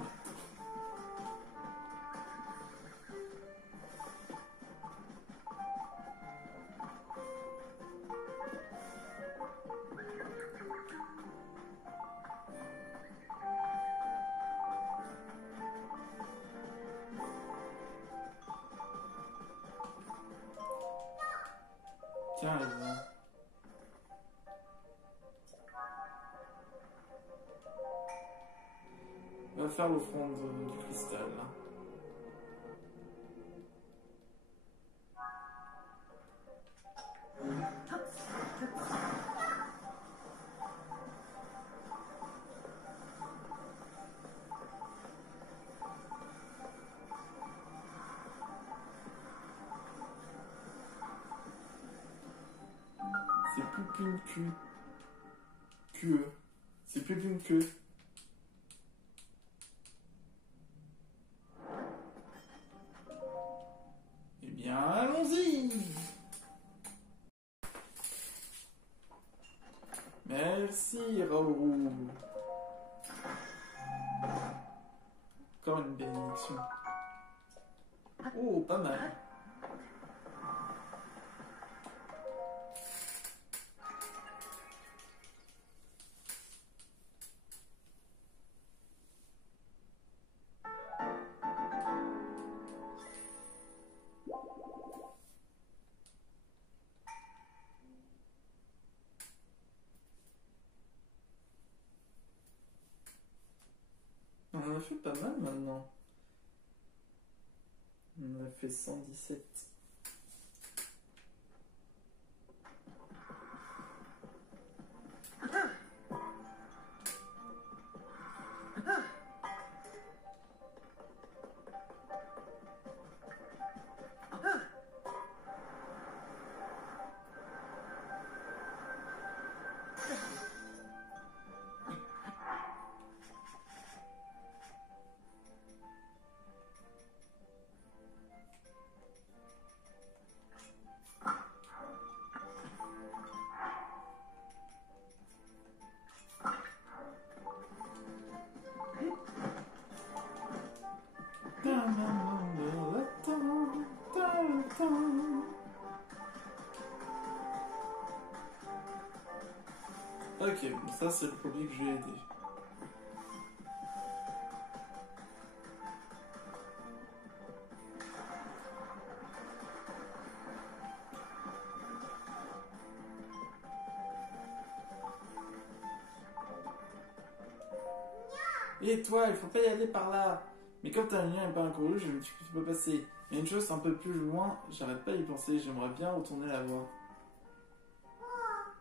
Tiens, raison. On va faire l'offrande du cristal. C'est plus qu'une queue. Queue. C'est plus qu'une queue. Eh bien, allons-y. Merci, Raoul. Encore une bénédiction. Oh, pas mal. On en a fait pas mal maintenant. On a fait 117. Ok, bon, ça c'est le premier que je vais aider. Et toi, il faut pas y aller par là. Mais comme t'as un lien et pas un couru, je me dis que tu peux passer. Mais une chose un peu plus loin, j'arrête pas d'y penser, j'aimerais bien retourner la voir.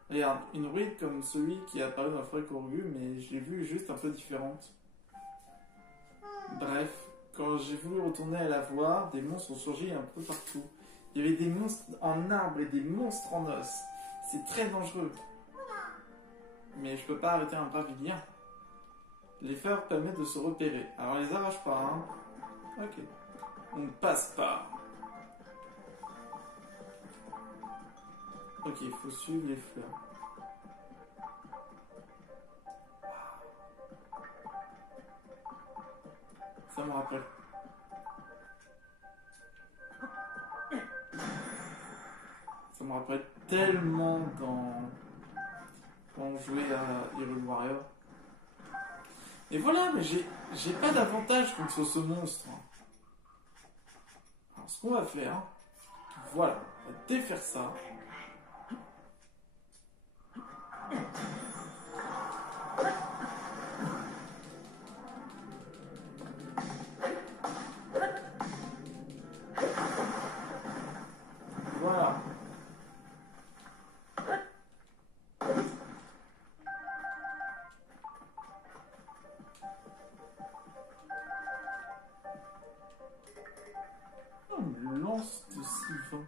Regarde, une ruine comme celui qui est apparu dans le forêt Corgu, mais je l'ai vue juste un peu différente. Bref, quand j'ai voulu retourner à la voir, des monstres ont surgi un peu partout. Il y avait des monstres en arbre et des monstres en os. C'est très dangereux. Mais je peux pas arrêter un pavilien. Les phares permettent de se repérer. Alors les arrache pas, hein. Ok. On ne passe pas. Ok, il faut suivre les fleurs. Ça me rappelle. Ça me rappelle tellement quand on jouait à Hyrule Warrior. Et voilà, mais j'ai pas d'avantage contre ce monstre. Alors ce qu'on va faire, voilà, on va défaire ça. Voilà. Oh, une lance de Sylvain.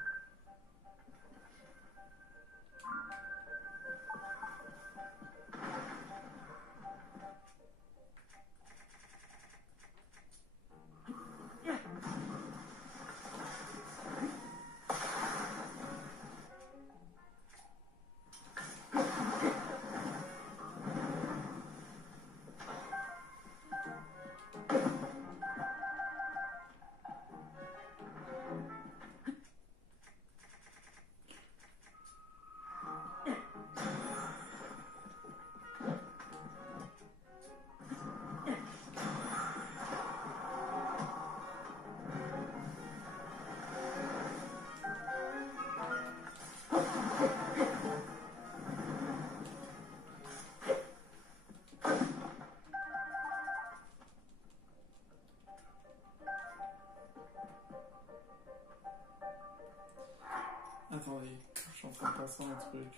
Attendez, je suis en train de penser à un truc.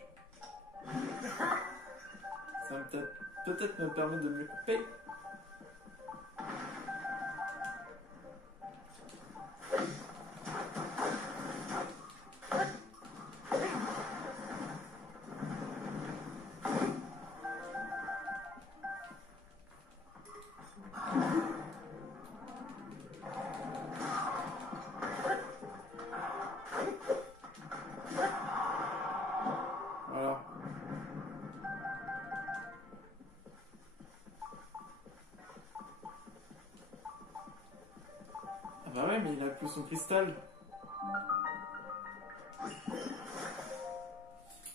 Ça va peut-être me permettre de me couper. Voilà. Ah bah ouais, mais il a plus son cristal.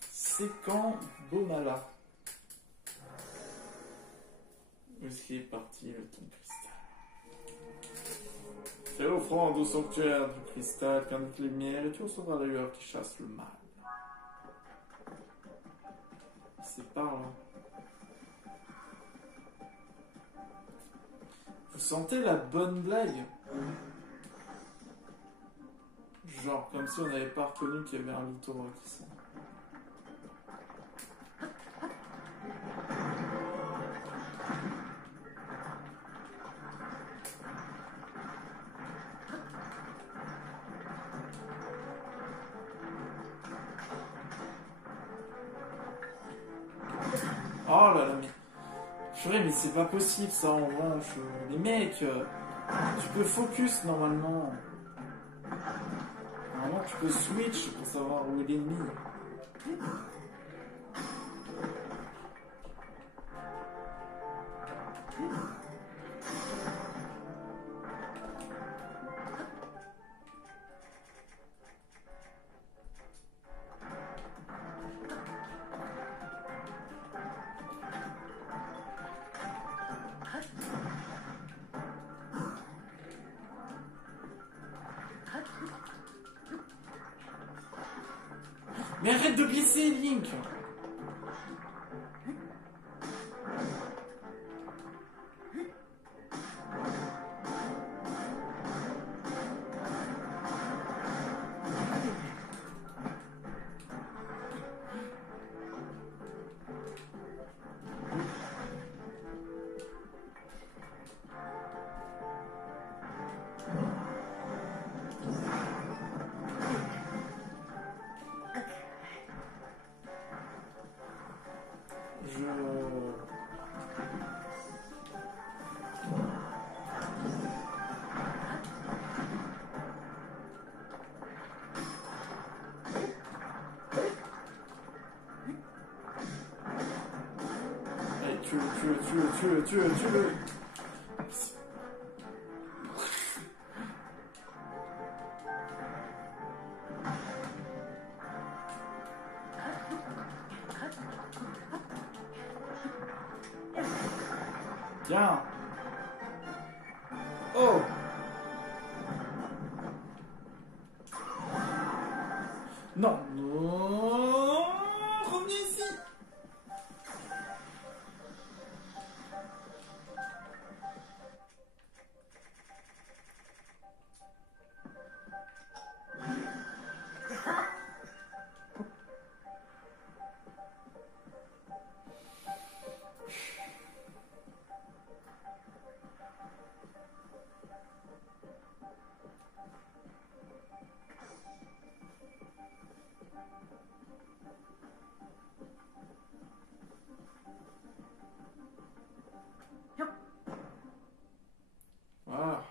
C'est quand Bomala. Où est-ce qu'il est parti le ton cristal? Fais offrande au sanctuaire du cristal, qu'un autre lumière, et tu recevras la lueur qui chasse le mal. C'est par là. Vous sentez la bonne blague? Genre, comme si on n'avait pas reconnu qu'il y avait un loup-taureau qui sent. Oh là là, mais... Purée, mais c'est pas possible ça en revanche. Les mecs, tu peux focus normalement. Normalement, tu peux switch pour savoir où est l'ennemi. Mais arrête de glisser, Link! Tue-le. Tiens. Oh. Non. Non. Revenez ici. Voilà.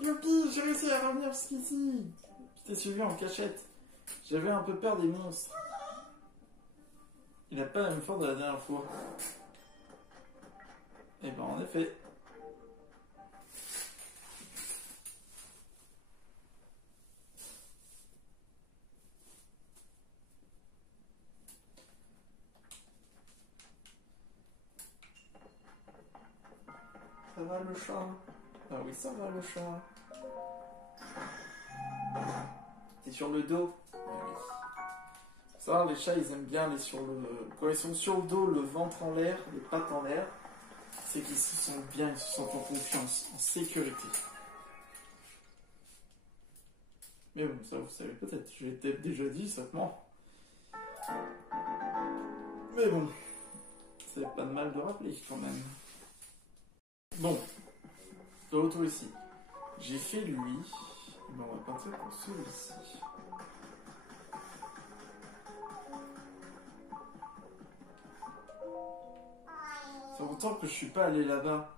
Youpi, j'ai réussi à revenir jusqu'ici. Je t'ai suivi en cachette. J'avais un peu peur des monstres. Il n'a pas la même force de la dernière fois. Et ben en effet. Ça va le chat? Ah oui, ça va le chat. T'es sur le dos? Oui. Ça, les chats, ils aiment bien aller sur le... Quand ils sont sur le dos, le ventre en l'air, les pattes en l'air, c'est qu'ils se sentent bien, ils se sentent en confiance, en sécurité. Mais bon, ça vous savez peut-être, je l'ai peut-être déjà dit, ça te ment. Mais bon, c'est pas de mal de rappeler quand même. Bon, de retour ici. J'ai fait lui, mais on va partir pour celui-ci. C'est pourtant que je suis pas allé là-bas.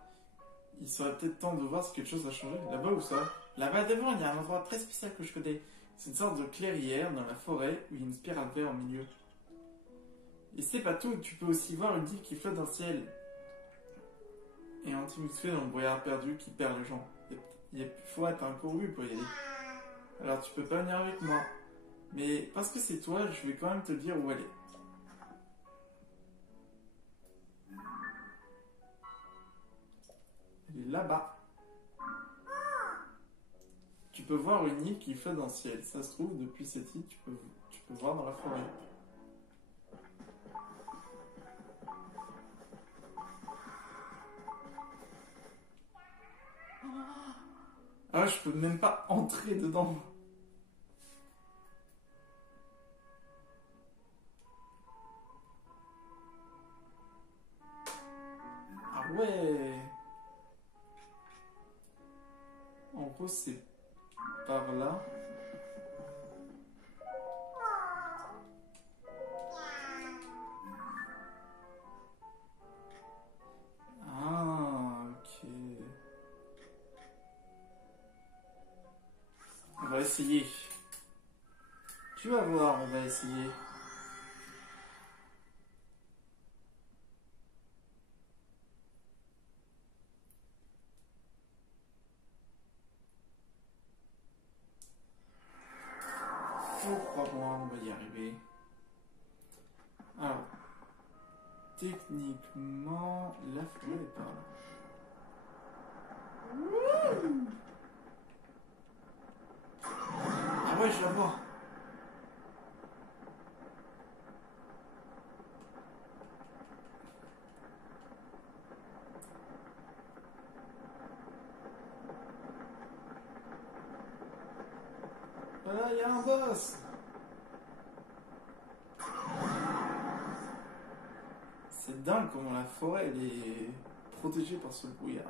Il serait peut-être temps de voir si quelque chose a changé. Là-bas ou ça? Là-bas devant, il y a un endroit très spécial que je connais. C'est une sorte de clairière dans la forêt où il y a une spirale verte au milieu. Et c'est pas tout, tu peux aussi voir une île qui flotte dans le ciel. Et un petit musclé dans le brouillard perdu qui perd les gens. Il faut être un couru pour y aller. Alors tu peux pas venir avec moi. Mais parce que c'est toi, je vais quand même te dire où elle est. Elle est là-bas. Tu peux voir une île qui flotte dans le ciel. Ça se trouve, depuis cette île, tu peux voir dans la forêt. Ah, je peux même pas entrer dedans. Ah ouais. En gros, c'est par là. Ah, ok. On va essayer. Tu vas voir, on va essayer. Crois-moi, on va y arriver. Alors, techniquement, la forêt est par là. Ah ouais, je la vois. Voilà, il y a un boss. C'est dingue comment la forêt elle est protégée par ce brouillard.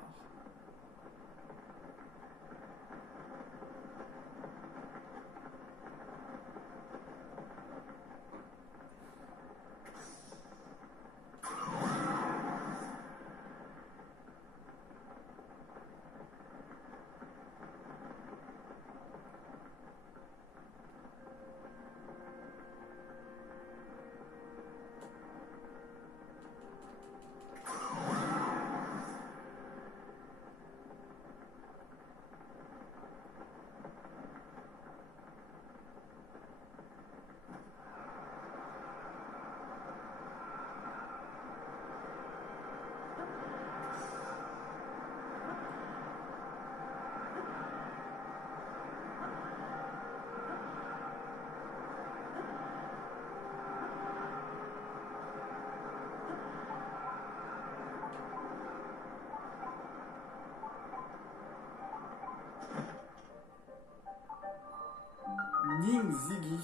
Ning Ziggy.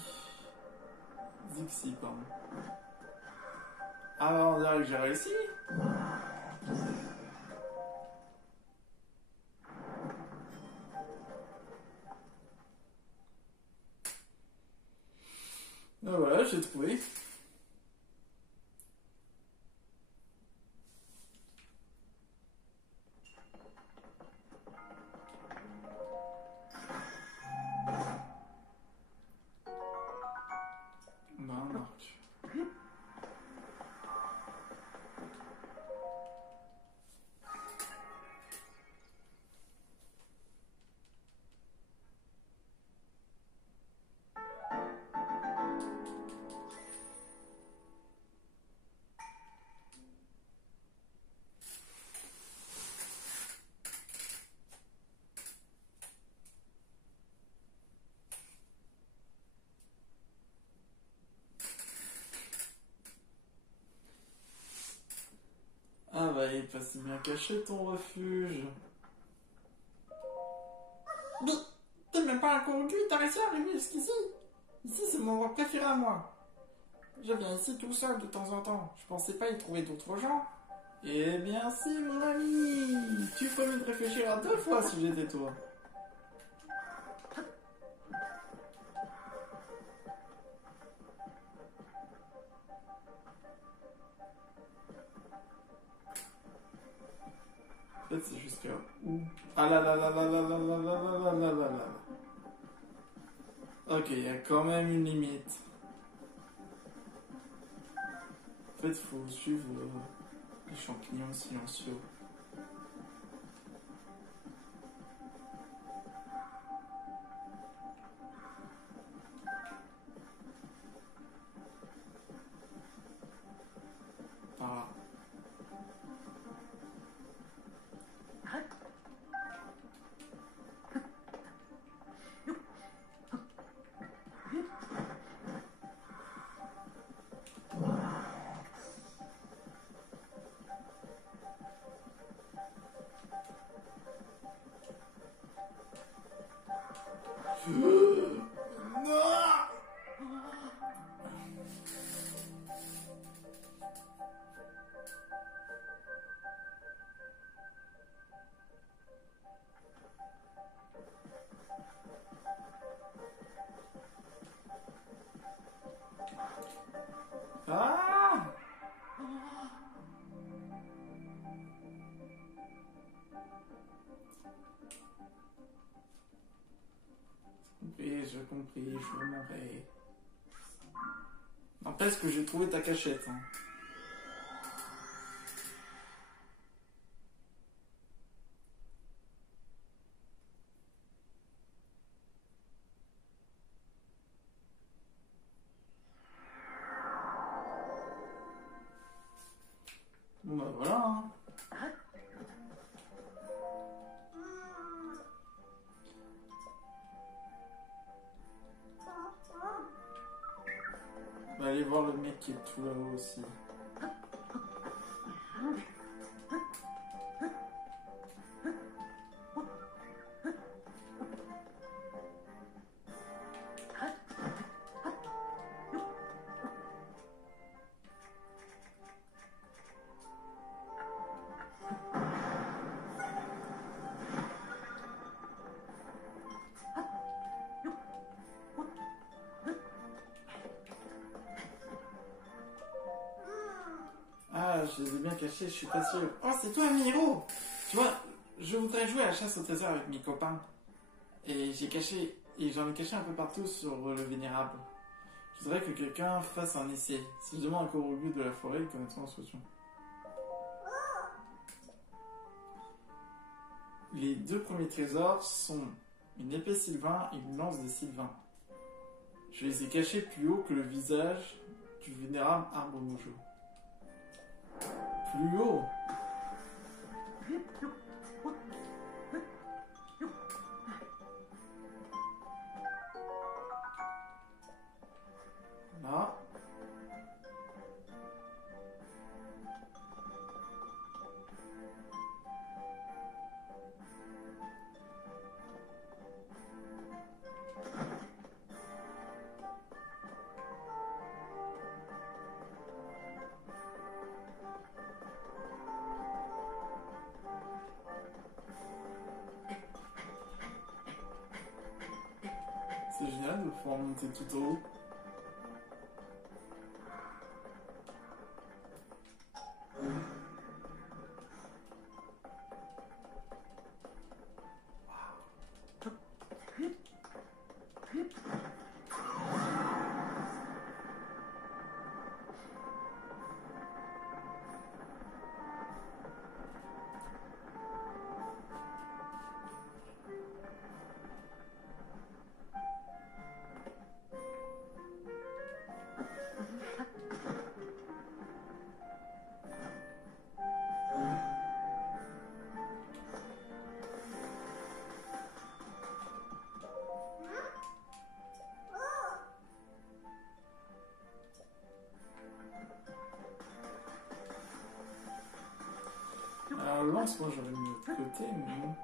Zixi, pardon. Ah, on dirait que j'ai réussi. Ah voilà, j'ai trouvé. Bah, un arc. pas si bien caché ton refuge. Mais t'es même pas un corgu, t'as réussi à arriver jusqu'ici. Ici, c'est mon endroit préféré à moi. Je viens ici tout seul de temps en temps. Je pensais pas y trouver d'autres gens. Eh bien si, mon ami, tu ferais mieux de réfléchir à 2 fois si j'étais toi. En fait, c'est jusqu'à où? Ah là là là là là là là là là là là là là. Ok, il y a quand même une limite. En fait, il faut suivre les champignons silencieux. Par là. Ah! J'ai compris, je m'en vais. N'empêche que j'ai trouvé ta cachette. Hein. Bon bah voilà. Hein. On va aller voir le mec qui est tout là-haut aussi. Ah, je les ai bien cachés, je suis pas sûr. Oh, c'est toi, Miro. Tu vois, je voudrais jouer à la chasse au trésor avec mes copains. Et j'en ai caché un peu partout sur le Vénérable. Je voudrais que quelqu'un fasse un essai. Si je demande un corrogu de la forêt, il connaîtra la solution. Les 2 premiers trésors sont une épée sylvain et une lance de sylvain. Je les ai cachés plus haut que le visage du vénérable arbre mojo. Plus haut? Là. C'est génial de pouvoir monter tout au haut. lance, moi j'avais mis de l'autre côté, mais bon.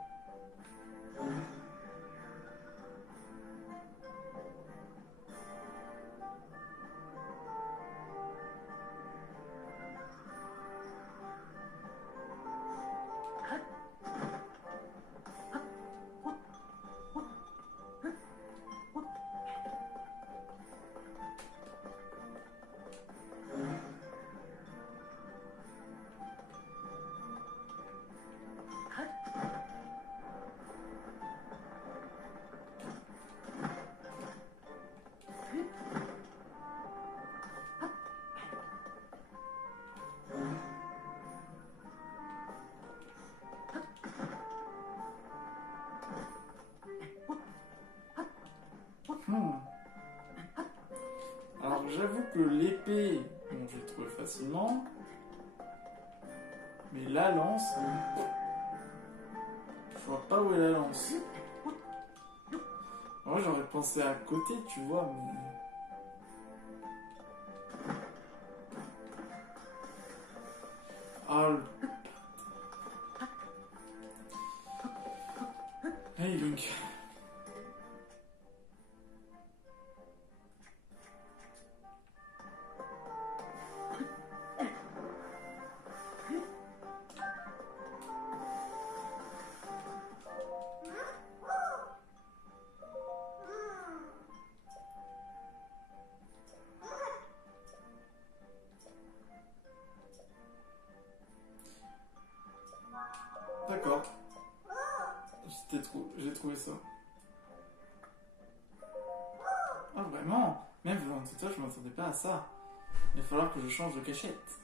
Alors j'avoue que l'épée, bon, je l'ai trouvé facilement. Mais la lance, je vois pas où est la lance. Moi j'aurais pensé à côté, tu vois, mais... Ah, le... Hey Link. D'accord. J'ai trouvé ça. Ah vraiment? Même venant de toi, je m'attendais pas à ça. Il va falloir que je change de cachette.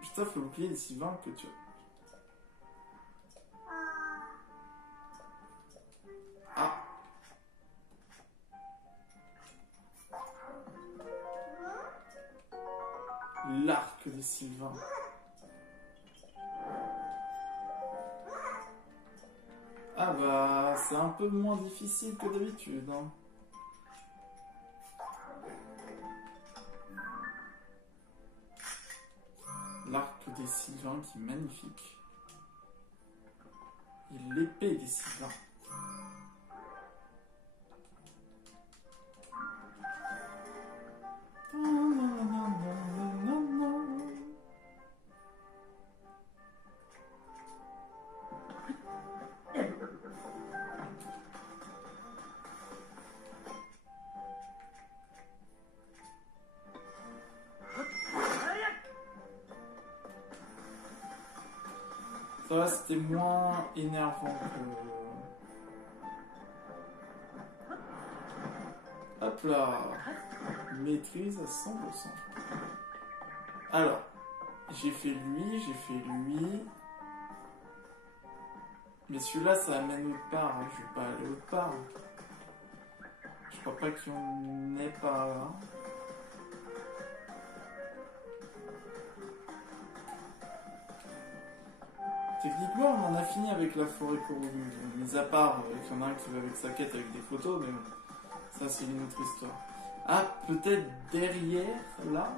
Je t'offre le bouclier des Sylvains que tu as. Ah. L'arc des Sylvains. Ah bah, c'est un peu moins difficile que d'habitude, hein. L'arc des Sylvains qui est magnifique. Et l'épée des Sylvains. Ça va, c'était moins énervant que... Hop là. Maîtrise à 100%. Alors, j'ai fait lui, j'ai fait lui. Mais celui-là, ça amène autre part. Hein. Je vais pas aller autre part. Je crois pas qu'il y en ait par là. Techniquement, on en a fini avec la forêt corrompue. Mis à part qu'il y en a un qui va avec sa quête avec des photos, mais bon, ça c'est une autre histoire. Ah, peut-être derrière, là.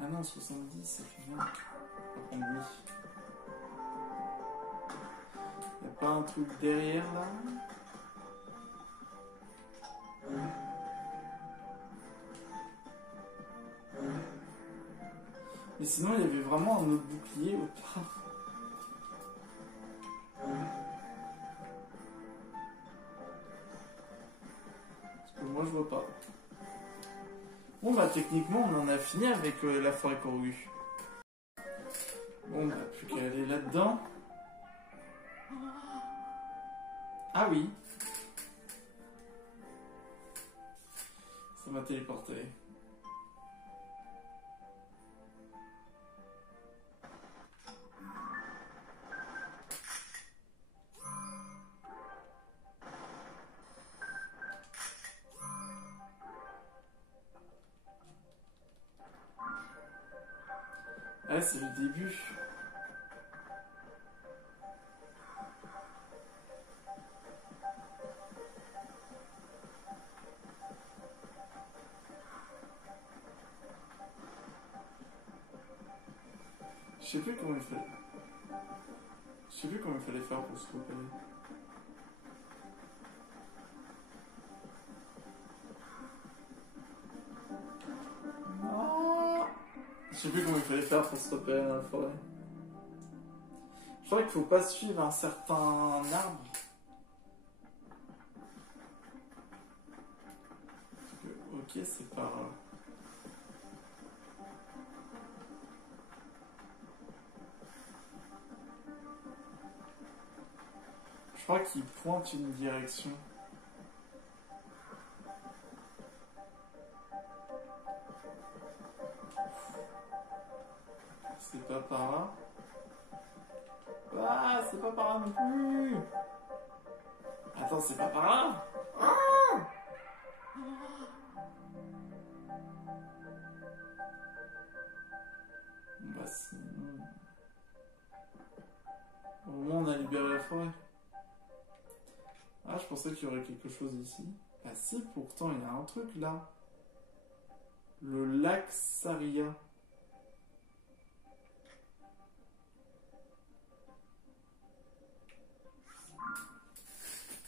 Ah non, 70, ça fait bien. On va prendre lui. Y'a pas un truc derrière là? Mais sinon il y avait vraiment un autre bouclier au part. Parce que moi je vois pas. Bon bah techniquement on en a fini avec la forêt corrugée. Bon bah plus qu'à aller là-dedans. Ah oui. Ça m'a téléporté. Ah c'est le début. sais plus comment il fallait. Je sais plus comment il fallait faire pour se repérer. Non. Je sais plus comment il fallait faire pour se repérer dans la forêt. Je crois qu'il faut pas suivre un certain arbre. Ok, c'est par... Je crois qu'il pointe une direction. C'est pas par là. Ah, c'est pas par là non plus. Attends, c'est pas par là. Ah, bah sinon... Au moins on a libéré la forêt. Ah, je pensais qu'il y aurait quelque chose ici. Ah si, pourtant il y a un truc là. Le lac Saria.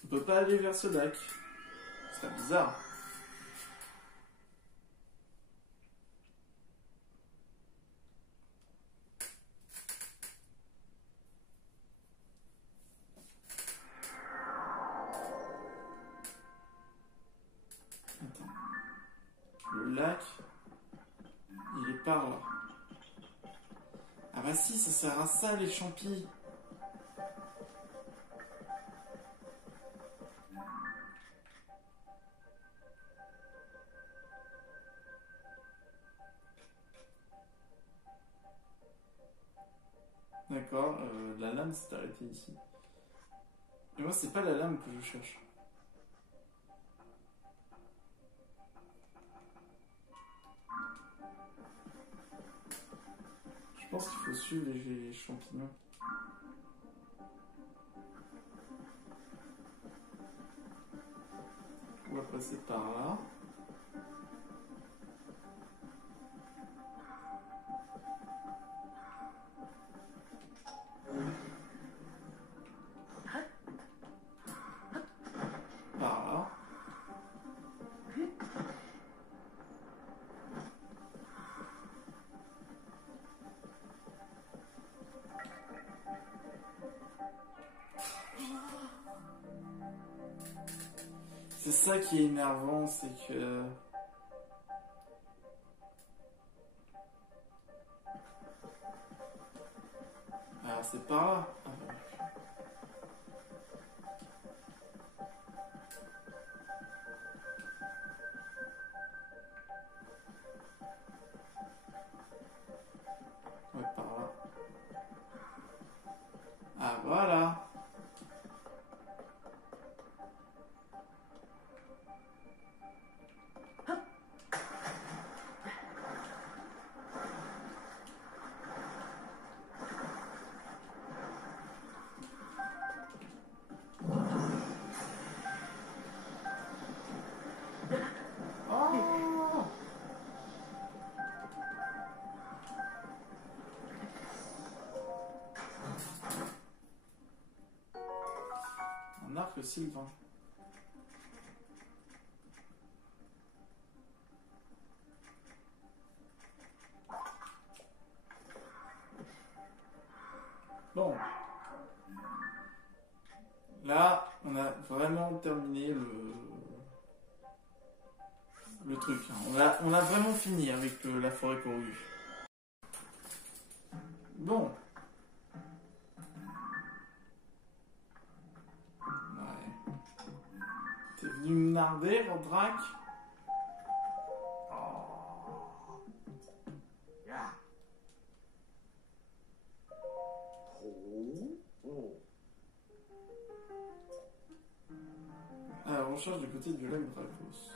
On peut pas aller vers ce lac. C'est bizarre. Attends. Le lac, il est par là. Ah bah si, ça sert à ça les champis. D'accord, la lame s'est arrêtée ici. Mais moi, c'est pas la lame que je cherche. Je pense qu'il faut suivre les champignons. On va passer par là. Par là. C'est ça qui est énervant, c'est que... Alors c'est par là. Ah, ouais. Ouais, par là. Ah voilà. Oh! Un arc sylvain. Bon. Là, on a vraiment terminé le truc. Hein. On a vraiment fini avec la forêt corrugée. Bon. Ouais. T'es venu me narder, Rodrak? Alors, on cherche du côté du lac Dracos.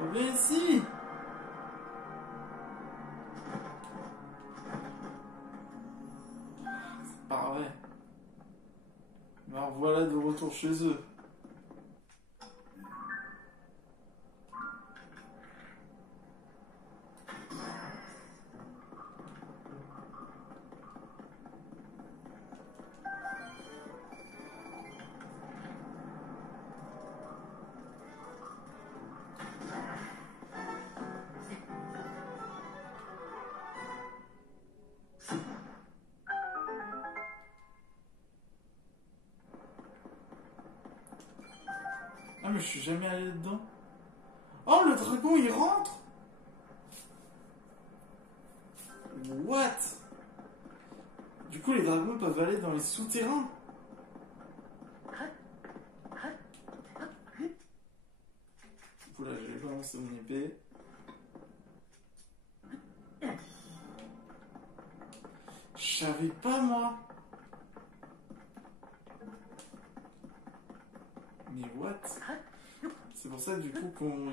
Reviens ici. C'est pas vrai. Alors voilà de retour chez eux. Ah mais je suis jamais allé dedans. Oh le dragon il rentre. What? Du coup les dragons peuvent aller dans les souterrains. Du coup là j'ai balancé mon épée. Je savais pas moi. Mais what? C'est pour ça du coup qu'on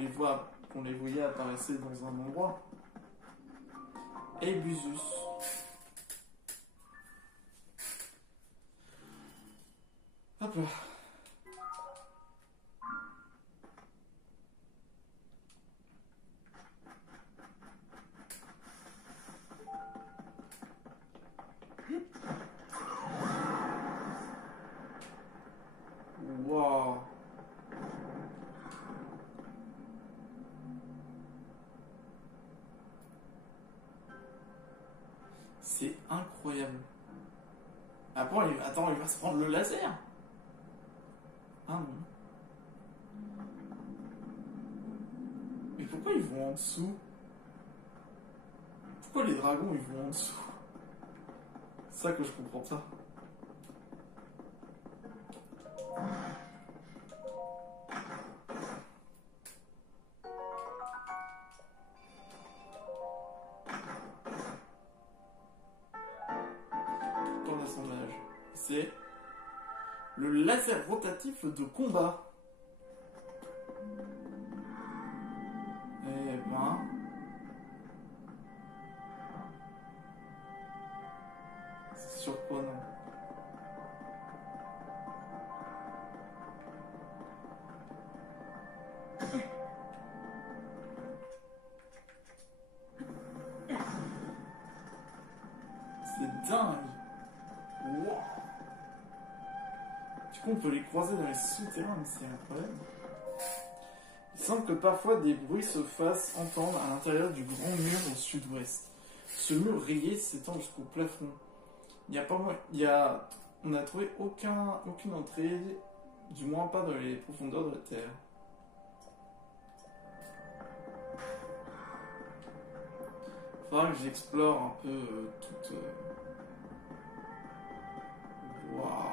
les voyait apparaître dans un endroit. Et Busus. Hop là. Wow. C'est incroyable. Attends, il va se prendre le laser. Ah non. Mais pourquoi ils vont en dessous? Pourquoi les dragons ils vont en dessous? C'est ça que je comprends pas. Dans l'assemblage. C'est le laser rotatif de combat. Eh ben... c'est surprenant. C'est dingue. Wow. Du coup, on peut les croiser dans les souterrains, mais c'est incroyable. Il semble que parfois des bruits se fassent entendre à l'intérieur du grand mur au sud-ouest. Ce mur rayé s'étend jusqu'au plafond. On n'a trouvé aucune entrée, du moins pas dans les profondeurs de la Terre. Faudra que j'explore un peu toute... Waouh.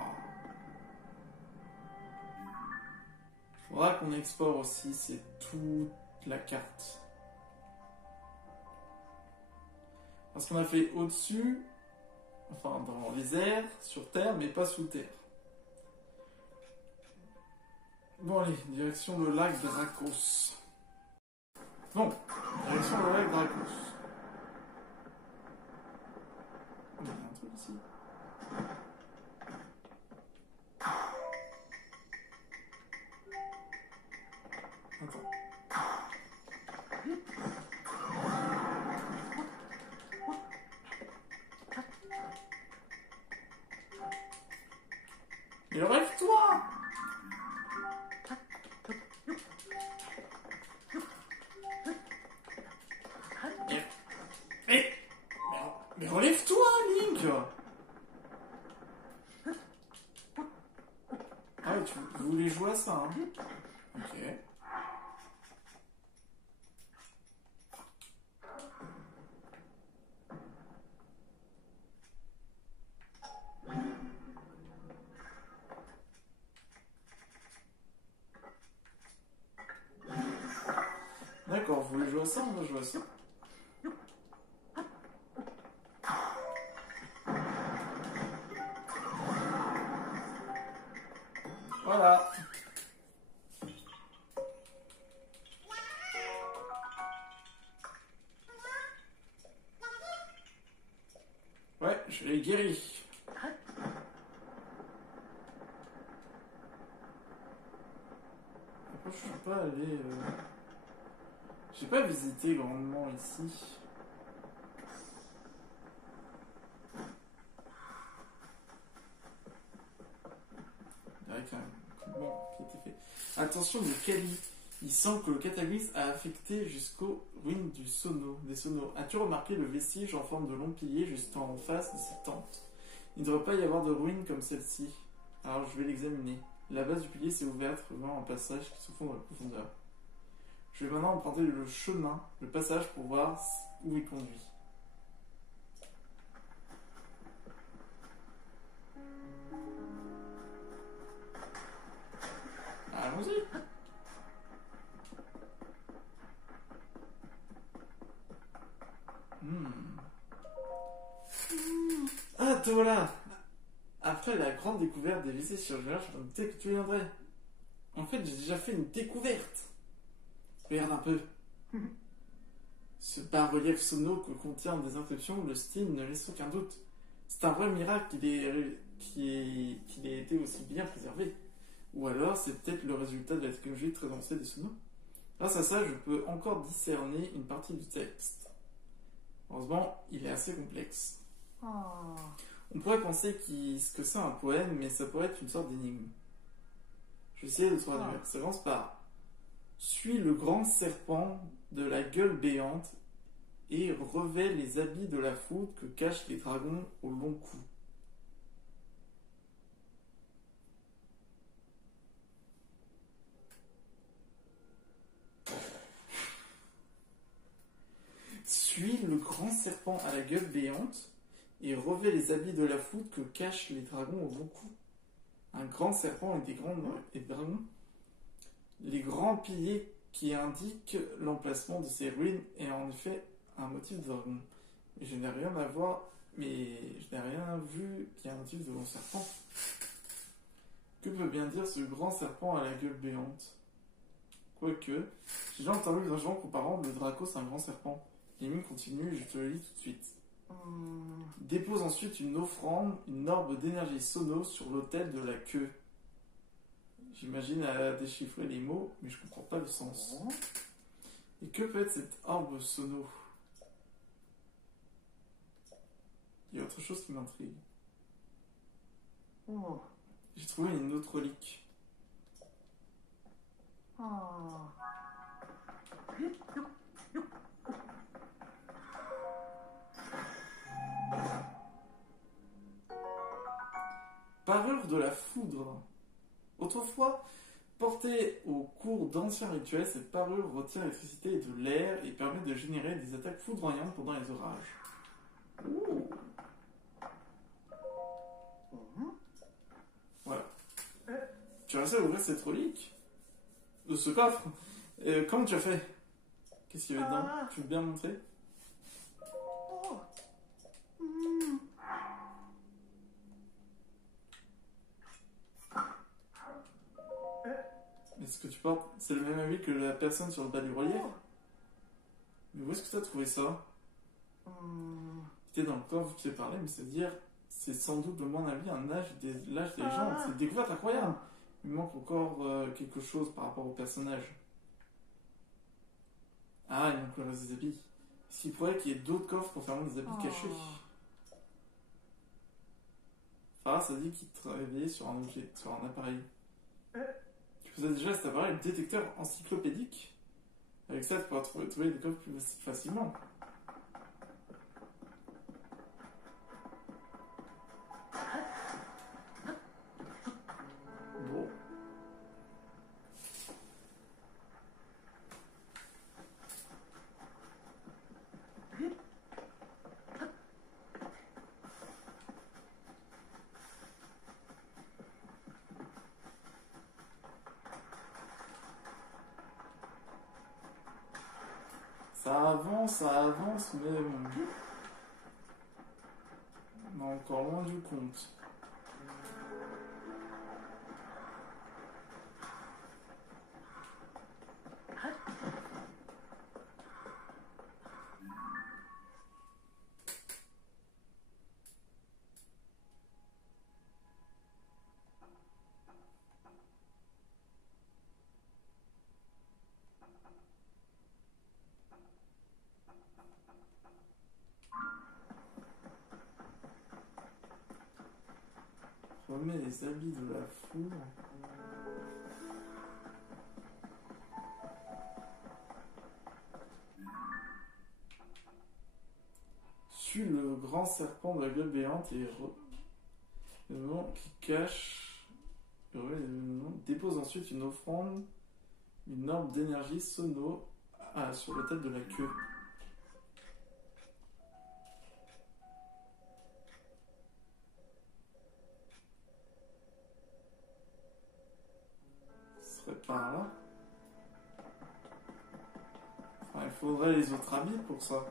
Faudra qu'on explore aussi, c'est toute la carte. Parce qu'on a fait au-dessus, enfin dans les airs, sur Terre, mais pas sous Terre. Bon allez, direction le lac Dracos. Bon, direction le lac Dracos. Il y a un truc ici. Attends. Mais relève-toi! Mais relève-toi, Link! Ah ouais, vous voulez jouer à ça, hein? Ok. D'accord, vous voulez jouer à ça? On va jouer à ça. Voilà. Je l'ai guéri. Après, je suis pas allé... J'ai pas visité grandement ici. Avec un bon qui a été fait. Attention, le Kali. Il semble que le cataclysme a affecté jusqu'aux ruines des Sonos. As-tu remarqué le vestige en forme de long pilier juste en face de cette tente? Il ne devrait pas y avoir de ruines comme celle-ci. Alors je vais l'examiner. La base du pilier s'est ouverte, révélant un passage qui se fond dans la profondeur. Je vais maintenant emprunter le chemin, le passage, pour voir où il conduit. Allons-y. Ah, te voilà. Après la grande découverte des lycées chirurgiens, je me doutais que tu viendrais. En fait, j'ai déjà fait une découverte. Regarde un peu. Ce bas-relief sono que contient des inscriptions, le style ne laisse aucun doute. C'est un vrai miracle qu'il ait été aussi bien préservé. Ou alors, c'est peut-être le résultat de la technologie très avancée des sonos. Grâce à ça, je peux encore discerner une partie du texte. Heureusement, il est assez complexe. Oh. On pourrait penser que c'est un poème, mais ça pourrait être une sorte d'énigme. Je vais essayer de traduire. Ça commence par: suis le grand serpent de la gueule béante et revêt les habits de la foudre que cachent les dragons au long cou. Suis le grand serpent à la gueule béante et revêt les habits de la foudre que cachent les dragons au long cou. Un grand serpent et des dragons. Les grands piliers qui indiquent l'emplacement de ces ruines est en effet un motif de dragon. Mais je n'ai rien vu qui ait un motif de grand serpent. Que peut bien dire ce grand serpent à la gueule béante? Quoique, j'ai déjà entendu des gens comparant le Dracos à un grand serpent. L'énigme continue et je te le lis tout de suite. Dépose ensuite une offrande, une orbe d'énergie sono sur l'autel de la queue. J'imagine à déchiffrer les mots, mais je comprends pas le sens. Et que peut être cette orbe sono? Il y a autre chose qui m'intrigue. J'ai trouvé une autre relique. Parure de la foudre. Autrefois, portée au cours d'anciens rituels, cette parure retient l'électricité et de l'air et permet de générer des attaques foudroyantes pendant les orages. Ouh. Voilà. Tu as réussi à ouvrir cette relique? De ce coffre? Comment tu as fait? Qu'est-ce qu'il y avait dedans? Tu veux bien me montrer? Est-ce que tu portes? C'est le même habit que la personne sur le bas du relief? Mais où est-ce que tu as trouvé ça? C'était dans le coffre qui t'ai parlé, mais c'est-à-dire, c'est sans doute, à mon avis, l'âge des gens. C'est une découverte incroyable. Il me manque encore quelque chose par rapport au personnage. Ah, il manque le reste des habits. Est-ce qu'il pourrait qu'il y ait d'autres coffres concernant des habits cachés? Farah, ça dit qu'il travaillait sur un objet, sur un appareil. Tu faisais déjà cet appareil, le détecteur encyclopédique. Avec ça, tu pourras trouver des coffres plus facilement. Bon. Ça avance, mais on est encore loin du compte. remet les habits de la foudre. Tue le grand serpent de la gueule béante et le nom qui cache. Dépose ensuite une offrande, une orbe d'énergie sono sur le tête de la queue. Ce serait par là. Enfin, il faudrait les autres habits pour ça.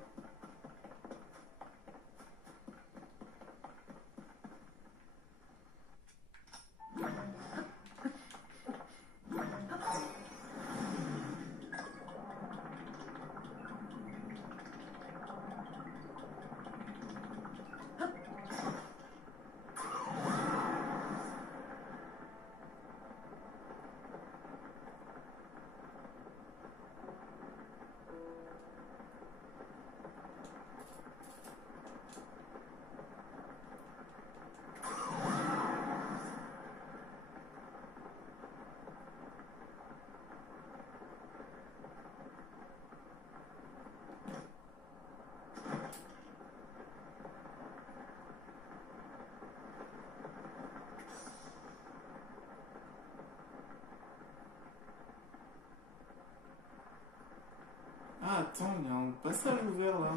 Ah, attends, il y a un passage ouvert là.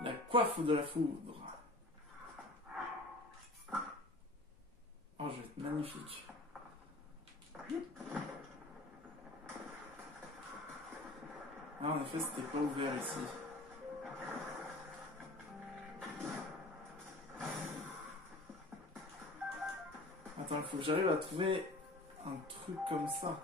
La coiffe de la foudre. Oh, je vais être magnifique. Ah, en effet, c'était pas ouvert ici. Attends, il faut que j'arrive à trouver un truc comme ça.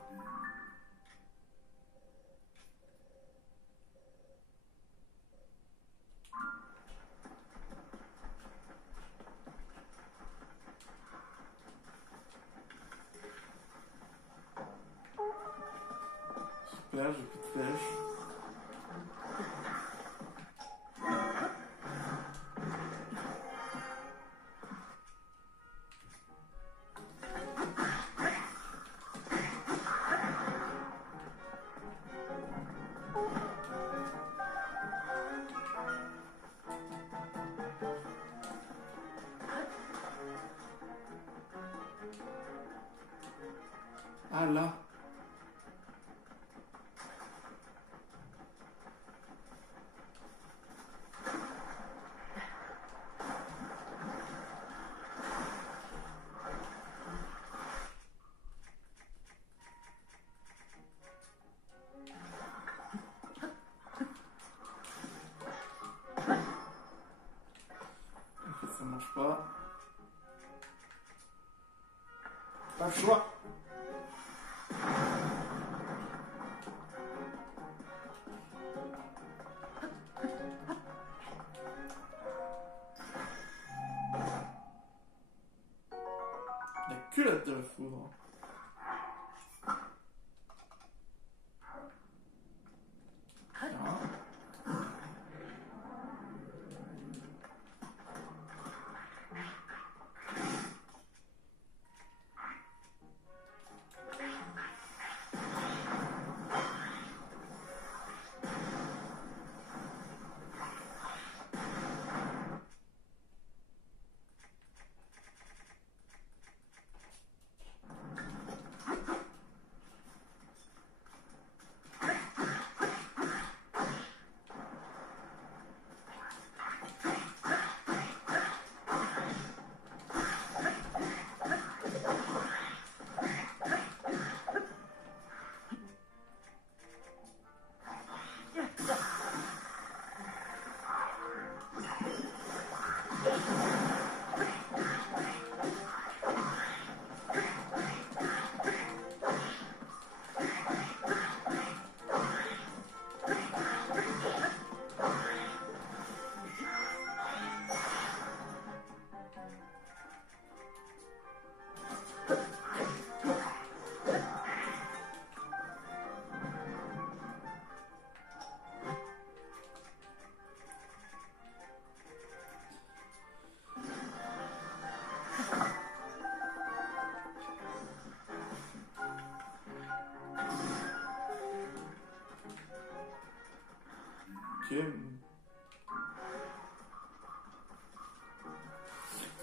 Super, j'ai plus de flèches. Ah là. Ok, ça marche pas. Pas le choix. La culotte de la foudre.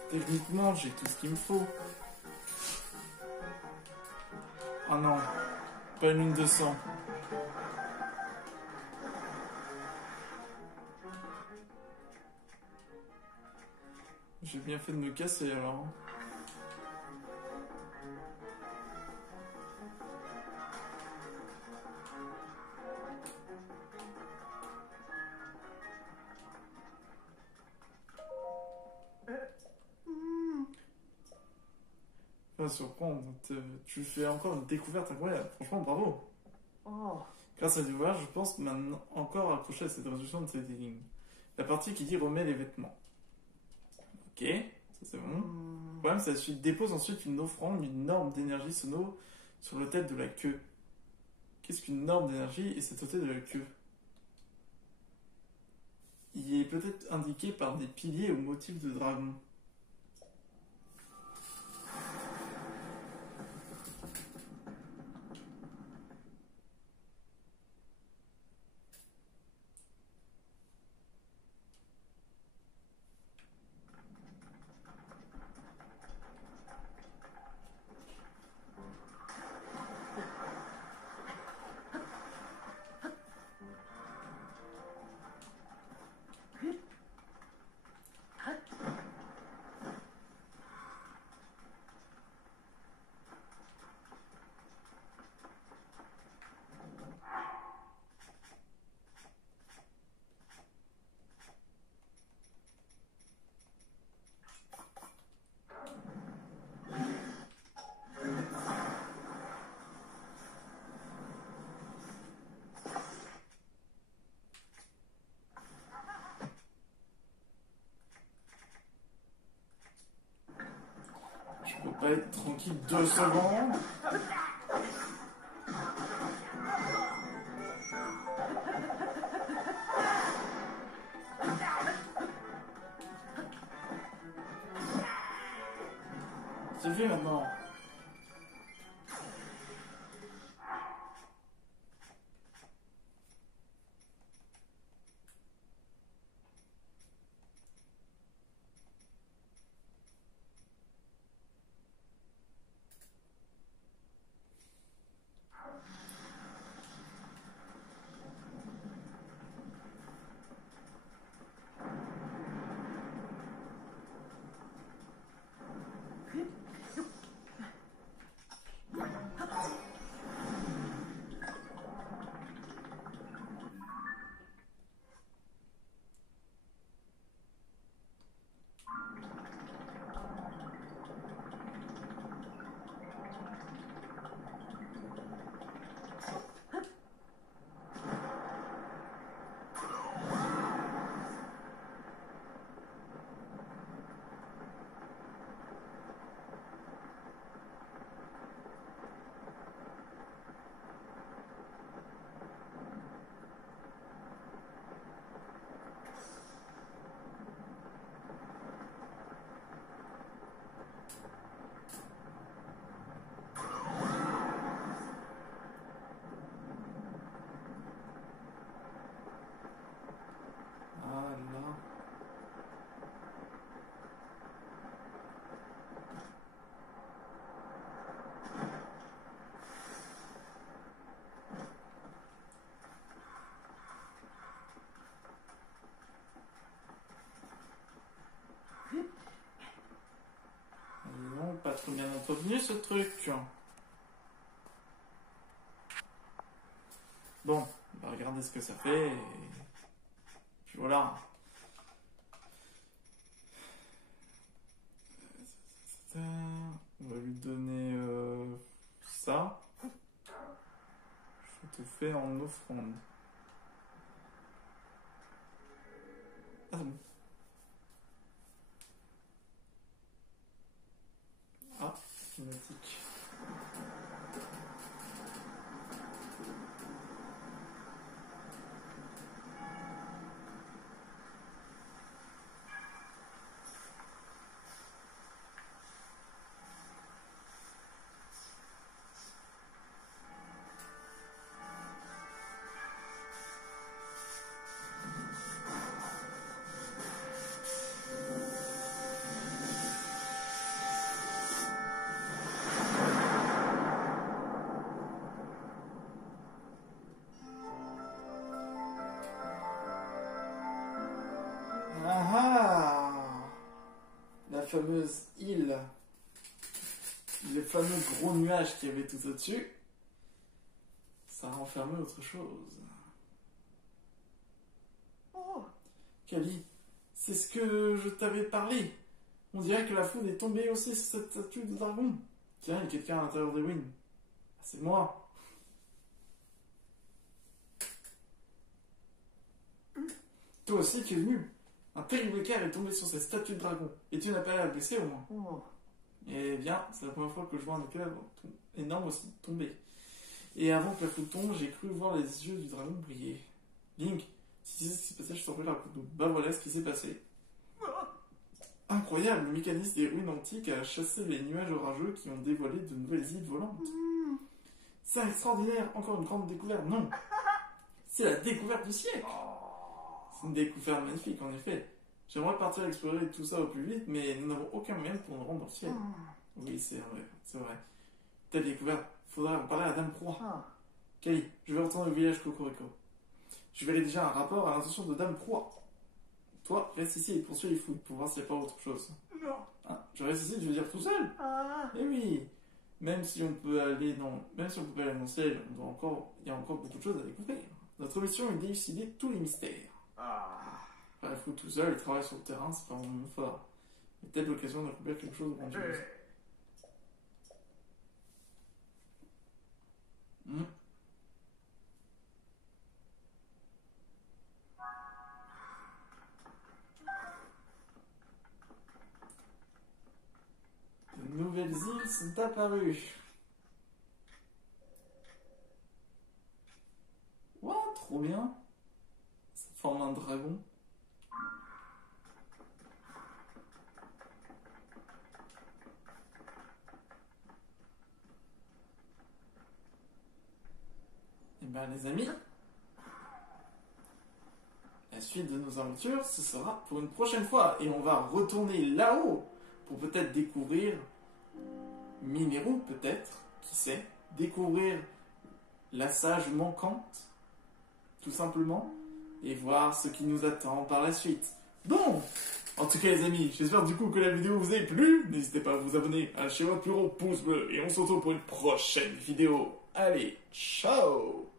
Techniquement, j'ai tout ce qu'il me faut. Ah non, pas une lune de sang. J'ai bien fait de me casser alors. Pas surprendre, tu fais encore une découverte incroyable. Franchement, bravo. Oh. Grâce à des voyages, je pense maintenant encore accroché à cette résolution de cette énigme. La partie qui dit remet les vêtements. Ok, ça c'est bon. Le problème, c'est la suite. Dépose ensuite une offrande, une norme d'énergie sono sur l'autel de la queue. Qu'est-ce qu'une norme d'énergie et cet autel de la queue? Il est peut-être indiqué par des piliers au motif de dragon. Je peux pas être tranquille 2 secondes. C'est fait maintenant. Non, pas trop bien entretenu ce truc. Bon, on va regarder ce que ça fait. Et... puis voilà. On va lui donner ça. Je te fais en offrande. Ah, c'est bon. Ah, cinématique. Ah ah! La fameuse île. Le fameux gros nuage qu'il y avait tout au-dessus. Ça a renfermé autre chose. Oh, Kali, c'est ce que je t'avais parlé. On dirait que la foudre est tombée aussi sur cette statue de dragon. Tiens, il y a quelqu'un à l'intérieur des ruines. Ah, c'est moi. Toi aussi, tu es venu. Un terrible éclair est tombé sur cette statue de dragon. Et tu n'as pas l'air blessé au moins. oh. Eh bien, c'est la première fois que je vois un éclair énorme aussi tomber. Et avant que la foudre tombe, j'ai cru voir les yeux du dragon briller. Link, si c'est ce qui s'est passé, je t'en prie, raconte-nous. Bah voilà ce qui s'est passé. Incroyable, le mécanisme des ruines antiques a chassé les nuages orageux qui ont dévoilé de nouvelles îles volantes. C'est extraordinaire, encore une grande découverte. Non, c'est la découverte du siècle. C'est une découverte magnifique, en effet. J'aimerais partir explorer tout ça au plus vite, mais nous n'avons aucun moyen pour nous rendre dans le ciel. Oui, c'est vrai, c'est vrai. Telle découverte, faudra en parler à Dame Proie. Kali, je vais retourner au village Cocorico. Je verrai déjà un rapport à l'intention de Dame Proie. Toi, reste ici et poursuis les fouilles pour voir s'il n'y a pas autre chose. Non. Ah, je reste ici, je veux dire tout seul. Eh oui, même si on peut aller dans le ciel, il y a encore beaucoup de choses à découvrir. Notre mission est d'élucider tous les mystères. Faire les fous tout seul, le travail sur le terrain, c'est pas vraiment fort. Mais peut-être l'occasion d'accomplir quelque chose de grandiose. De nouvelles îles sont apparues. Ouah, trop bien. Ça forme un dragon. Et ben les amis, la suite de nos aventures, ce sera pour une prochaine fois. Et on va retourner là-haut pour peut-être découvrir Mineru, peut-être, qui sait, découvrir la sage manquante, tout simplement, et voir ce qui nous attend par la suite. Bon, en tout cas les amis, j'espère du coup que la vidéo vous ait plu. N'hésitez pas à vous abonner, à lâcher votre plus gros pouce bleu, et on se retrouve pour une prochaine vidéo. Allez, ciao!